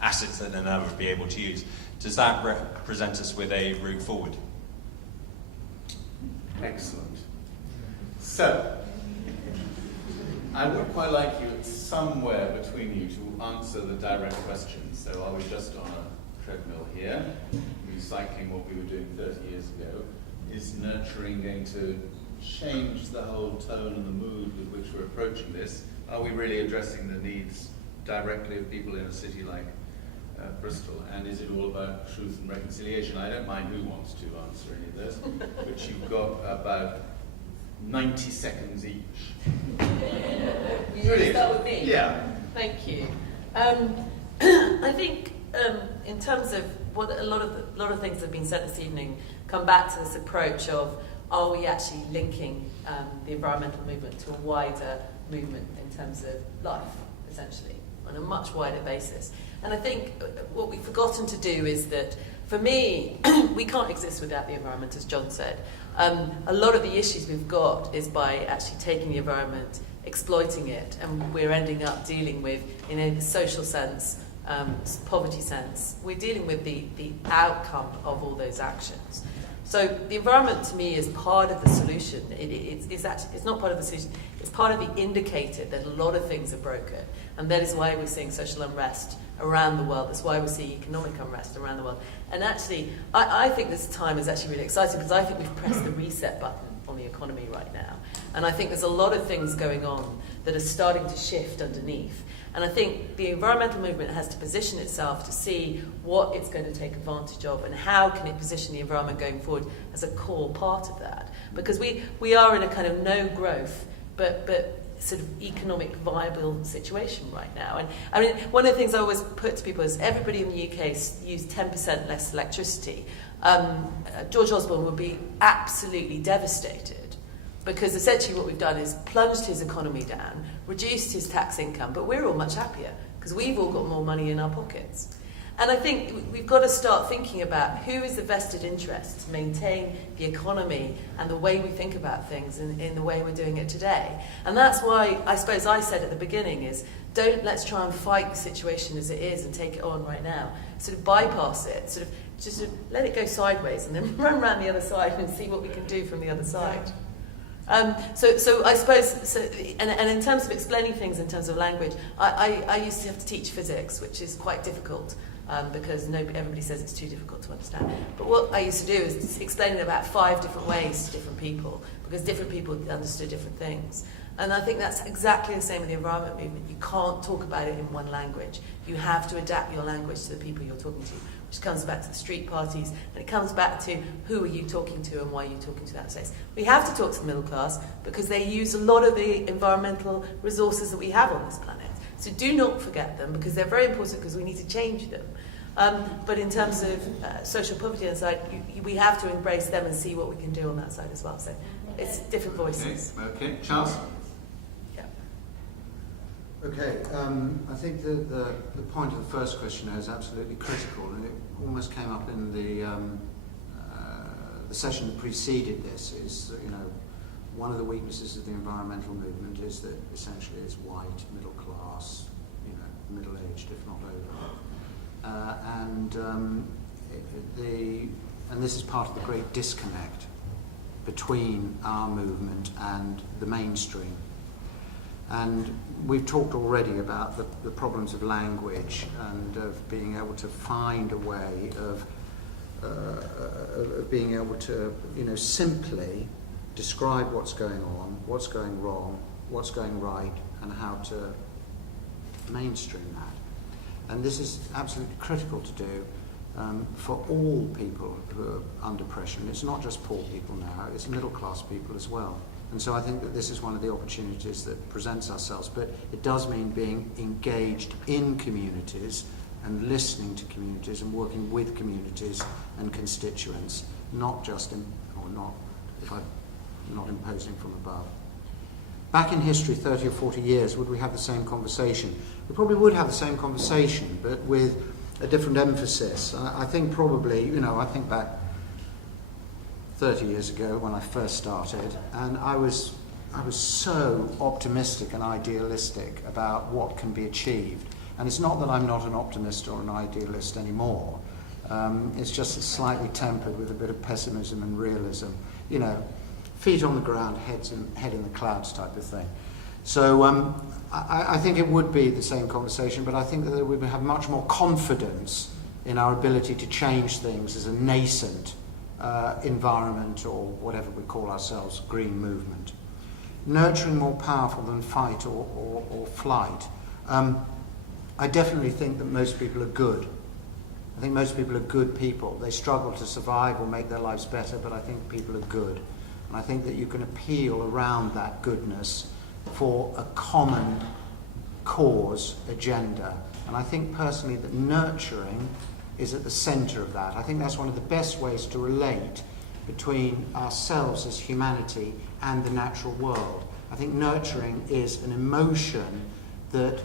assets that they'll never be able to use. Does that represent us with a route forward? Excellent. So, I would quite like you somewhere between you to answer the direct question. So are we just on a treadmill here, recycling what we were doing 30 years ago? Is nurturing going to change the whole tone and the mood with which we're approaching this? Are we really addressing the needs directly of people in a city like Bristol? And is it all about truth and reconciliation? I don't mind who wants to answer any of those, but you've got about 90 seconds each. You want to start with me? Yeah. Thank you. I think in terms of what a lot of things that have been said this evening come back to this approach of, are we actually linking the environmental movement to a wider movement in terms of life, essentially, on a much wider basis? And I think what we've forgotten to do is that, for me, we can't exist without the environment, as John said. A lot of the issues we've got is by actually taking the environment, exploiting it, and we're ending up dealing with, in a social sense, poverty sense, we're dealing with the outcome of all those actions. So the environment, to me, is part of the solution. It's not part of the solution. It's part of the indicator that a lot of things are broken, and that is why we're seeing social unrest around the world. That's why we see economic unrest around the world. And actually, I think this time is actually really exciting because I think we've pressed the reset button on the economy right now. And I think there's a lot of things going on that are starting to shift underneath. And I think the environmental movement has to position itself to see what it's going to take advantage of and how can it position the environment going forward as a core part of that. Because we are in a kind of no growth, but sort of economic viable situation right now. And I mean, one of the things I always put to people is everybody in the UK used 10% less electricity. George Osborne would be absolutely devastated because essentially what we've done is plunged his economy down, reduced his tax income, but we're all much happier because we've all got more money in our pockets. And I think we've got to start thinking about who is the vested interest to maintain the economy and the way we think about things in the way we're doing it today. And that's why I suppose I said at the beginning is, let's try and fight the situation as it is and take it on right now. Sort of bypass it, sort of let it go sideways and then run around the other side and see what we can do from the other side. So I suppose, and in terms of explaining things in terms of language, I used to have to teach physics, which is quite difficult. Because everybody says it's too difficult to understand. But what I used to do is explain it about 5 different ways to different people, because different people understood different things. And I think that's exactly the same with the environment movement. You can't talk about it in one language. You have to adapt your language to the people you're talking to. which comes back to the street parties, and it comes back to who are you talking to and why are you talking to that space. We have to talk to the middle class because they use a lot of the environmental resources that we have on this planet. So do not forget them because they're very important because we need to change them. But in terms of social poverty on the side, we have to embrace them and see what we can do on that side as well. So it's different voices. Okay. Charles? Okay, I think the point of the first question is absolutely critical, and it almost came up in the session that preceded this. Is one of the weaknesses of the environmental movement is that essentially it's white, middle class, middle aged, if not over, and this is part of the great disconnect between our movement and the mainstream. And we've talked already about the problems of language and of being able to find a way of being able to, simply describe what's going on, what's going wrong, what's going right, and how to mainstream that. And this is absolutely critical to do for all people who are under pressure. And it's not just poor people now, it's middle class people as well. And so I think that this is one of the opportunities that presents ourselves, but it does mean being engaged in communities and listening to communities and working with communities and constituents, not imposing from above. Back in history, 30 or 40 years, would we have the same conversation? We probably would have the same conversation, but with a different emphasis. I think probably, I think back 30 years ago when I first started, and I was so optimistic and idealistic about what can be achieved. And it's not that I'm not an optimist or an idealist anymore. It's just slightly tempered with a bit of pessimism and realism. Feet on the ground, head in the clouds type of thing. So I think it would be the same conversation, but I think that we would have much more confidence in our ability to change things as a nascent environment, or whatever we call ourselves, green movement. Nurturing more powerful than fight or flight. I definitely think that most people are good. I think most people are good people. They struggle to survive or make their lives better, but I think people are good. And I think that you can appeal around that goodness for a common cause agenda. And I think personally that nurturing is at the centre of that. I think that's one of the best ways to relate between ourselves as humanity and the natural world. I think nurturing is an emotion that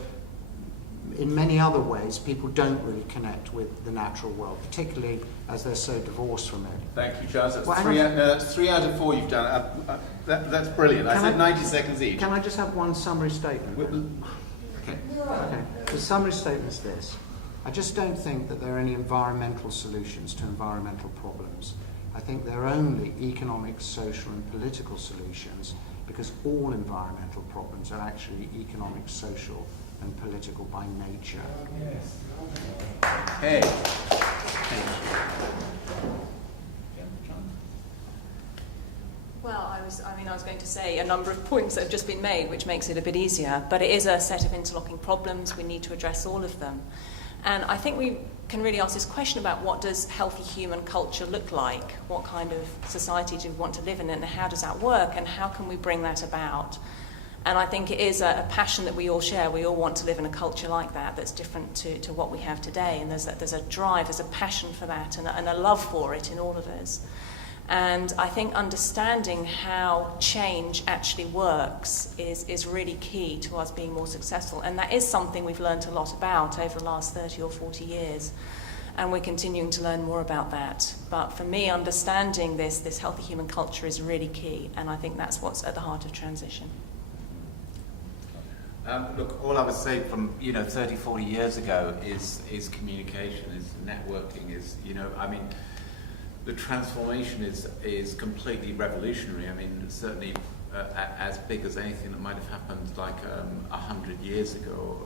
in many other ways people don't really connect with the natural world, particularly as they're so divorced from it. Thank you, Charles. That's 3 out of 4 you've done. That's brilliant. I said 90 seconds each. Can I just have one summary statement? Okay. The summary statement is this. I just don't think that there are any environmental solutions to environmental problems. I think there are only economic, social and political solutions, because all environmental problems are actually economic, social and political by nature. Hey. Well, I was going to say a number of points that have just been made, which makes it a bit easier, but it is a set of interlocking problems. We need to address all of them. And I think we can really ask this question about what does healthy human culture look like? What kind of society do we want to live in, and how does that work, and how can we bring that about? And I think it is a passion that we all share. We all want to live in a culture like that, that's different to what we have today. And there's a drive, there's a passion for that, and a love for it in all of us. And I think understanding how change actually works is really key to us being more successful. And that is something we've learned a lot about over the last 30 or 40 years. And we're continuing to learn more about that. But for me, understanding this healthy human culture is really key. And I think that's what's at the heart of transition. Look, all I would say from 30, 40 years ago is communication, is networking, is the transformation is completely revolutionary. I mean, certainly as big as anything that might have happened like 100 years ago,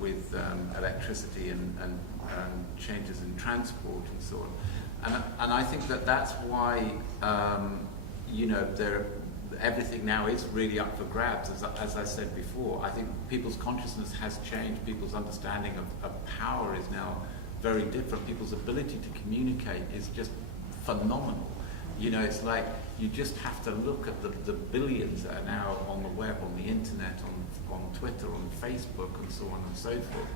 with electricity and changes in transport and so on. And I think that's why everything now is really up for grabs. As I said before, I think people's consciousness has changed. People's understanding of power is now very different. People's ability to communicate is just phenomenal. You know, it's like you just have to look at the billions that are now on the web, on the internet, on Twitter, on Facebook, and so on and so forth.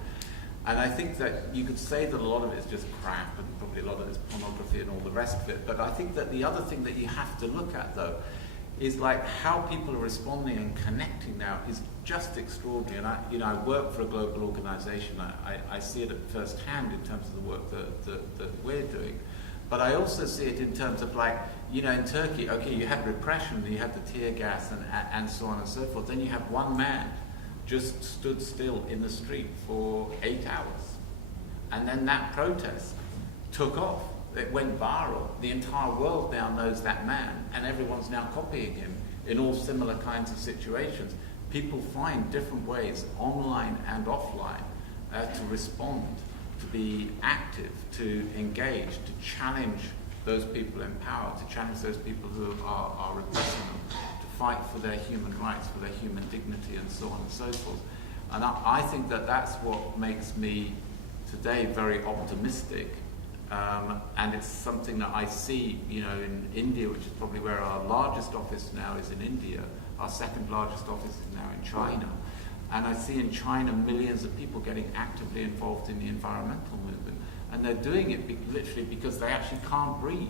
And I think that you could say that a lot of it is just crap, and probably a lot of it is pornography and all the rest of it. But I think that the other thing that you have to look at, though, is like how people are responding and connecting now is just extraordinary. And I work for a global organisation. I see it at first hand in terms of the work that we're doing. But I also see it in terms of, like, you know, in Turkey, okay, you had repression, you had the tear gas and so on and so forth. Then you have one man just stood still in the street for 8 hours. And then that protest took off. It went viral. The entire world now knows that man, and everyone's now copying him in all similar kinds of situations. People find different ways, online and offline, to respond, to be active, to engage, to challenge those people in power, to challenge those people who are repressing them, to fight for their human rights, for their human dignity, and so on and so forth. And I think that that's what makes me today very optimistic. And it's something that I see, you know, in India, which is probably where our largest office now is in India. Our second largest office is now in China. And I see in China millions of people getting actively involved in the environmental movement. And they're doing it literally because they actually can't breathe.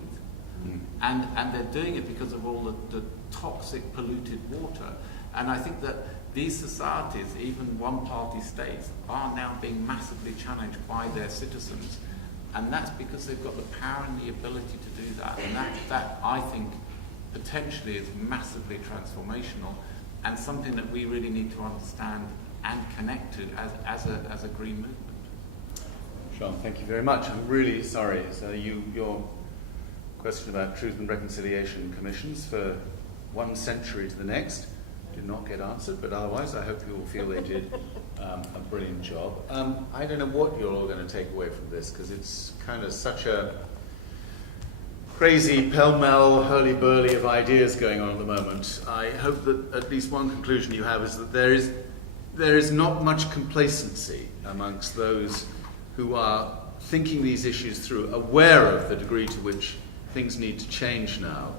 And they're doing it because of all the toxic, polluted water. And I think that these societies, even one-party states, are now being massively challenged by their citizens. And that's because they've got the power and the ability to do that. And that I think, potentially is massively transformational, and something that we really need to understand and connect to as a green movement. Sean, thank you very much. I'm really sorry. So your question about truth and reconciliation commissions for 1 century to the next did not get answered, but otherwise I hope you all feel they did a brilliant job. I don't know what you're all going to take away from this, because it's kind of such a crazy pell-mell, hurly-burly of ideas going on at the moment. I hope that at least one conclusion you have is that there is not much complacency amongst those who are thinking these issues through, aware of the degree to which things need to change now.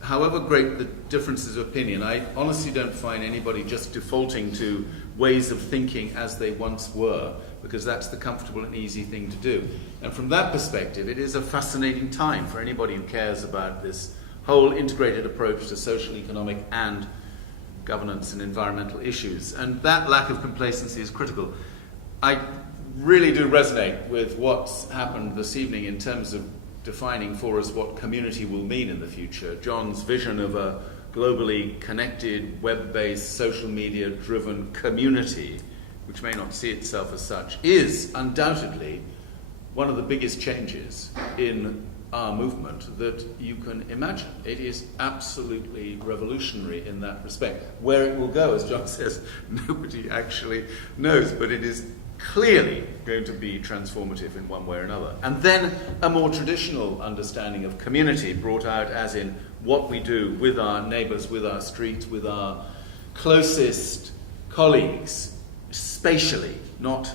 However great the differences of opinion, I honestly don't find anybody just defaulting to ways of thinking as they once were, because that's the comfortable and easy thing to do. And from that perspective, it is a fascinating time for anybody who cares about this whole integrated approach to social, economic, and governance and environmental issues. And that lack of complacency is critical. I really do resonate with what's happened this evening in terms of defining for us what community will mean in the future. John's vision of a globally connected, web-based, social media-driven community, which may not see itself as such, is undoubtedly one of the biggest changes in our movement that you can imagine. It is absolutely revolutionary in that respect. Where it will go, as John says, nobody actually knows, but it is clearly going to be transformative in one way or another. And then a more traditional understanding of community brought out as in what we do with our neighbours, with our streets, with our closest colleagues, spatially, not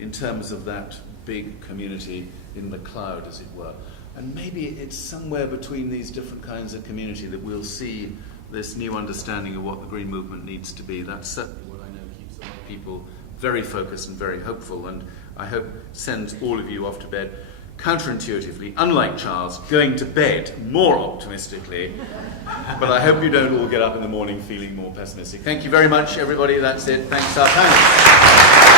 in terms of that big community in the cloud, as it were. And maybe it's somewhere between these different kinds of community that we'll see this new understanding of what the green movement needs to be. That's certainly what I know keeps a lot of people very focused and very hopeful, and I hope sends all of you off to bed counterintuitively, unlike Charles, going to bed more optimistically. But I hope you don't all get up in the morning feeling more pessimistic. Thank you very much, everybody. That's it. Thanks.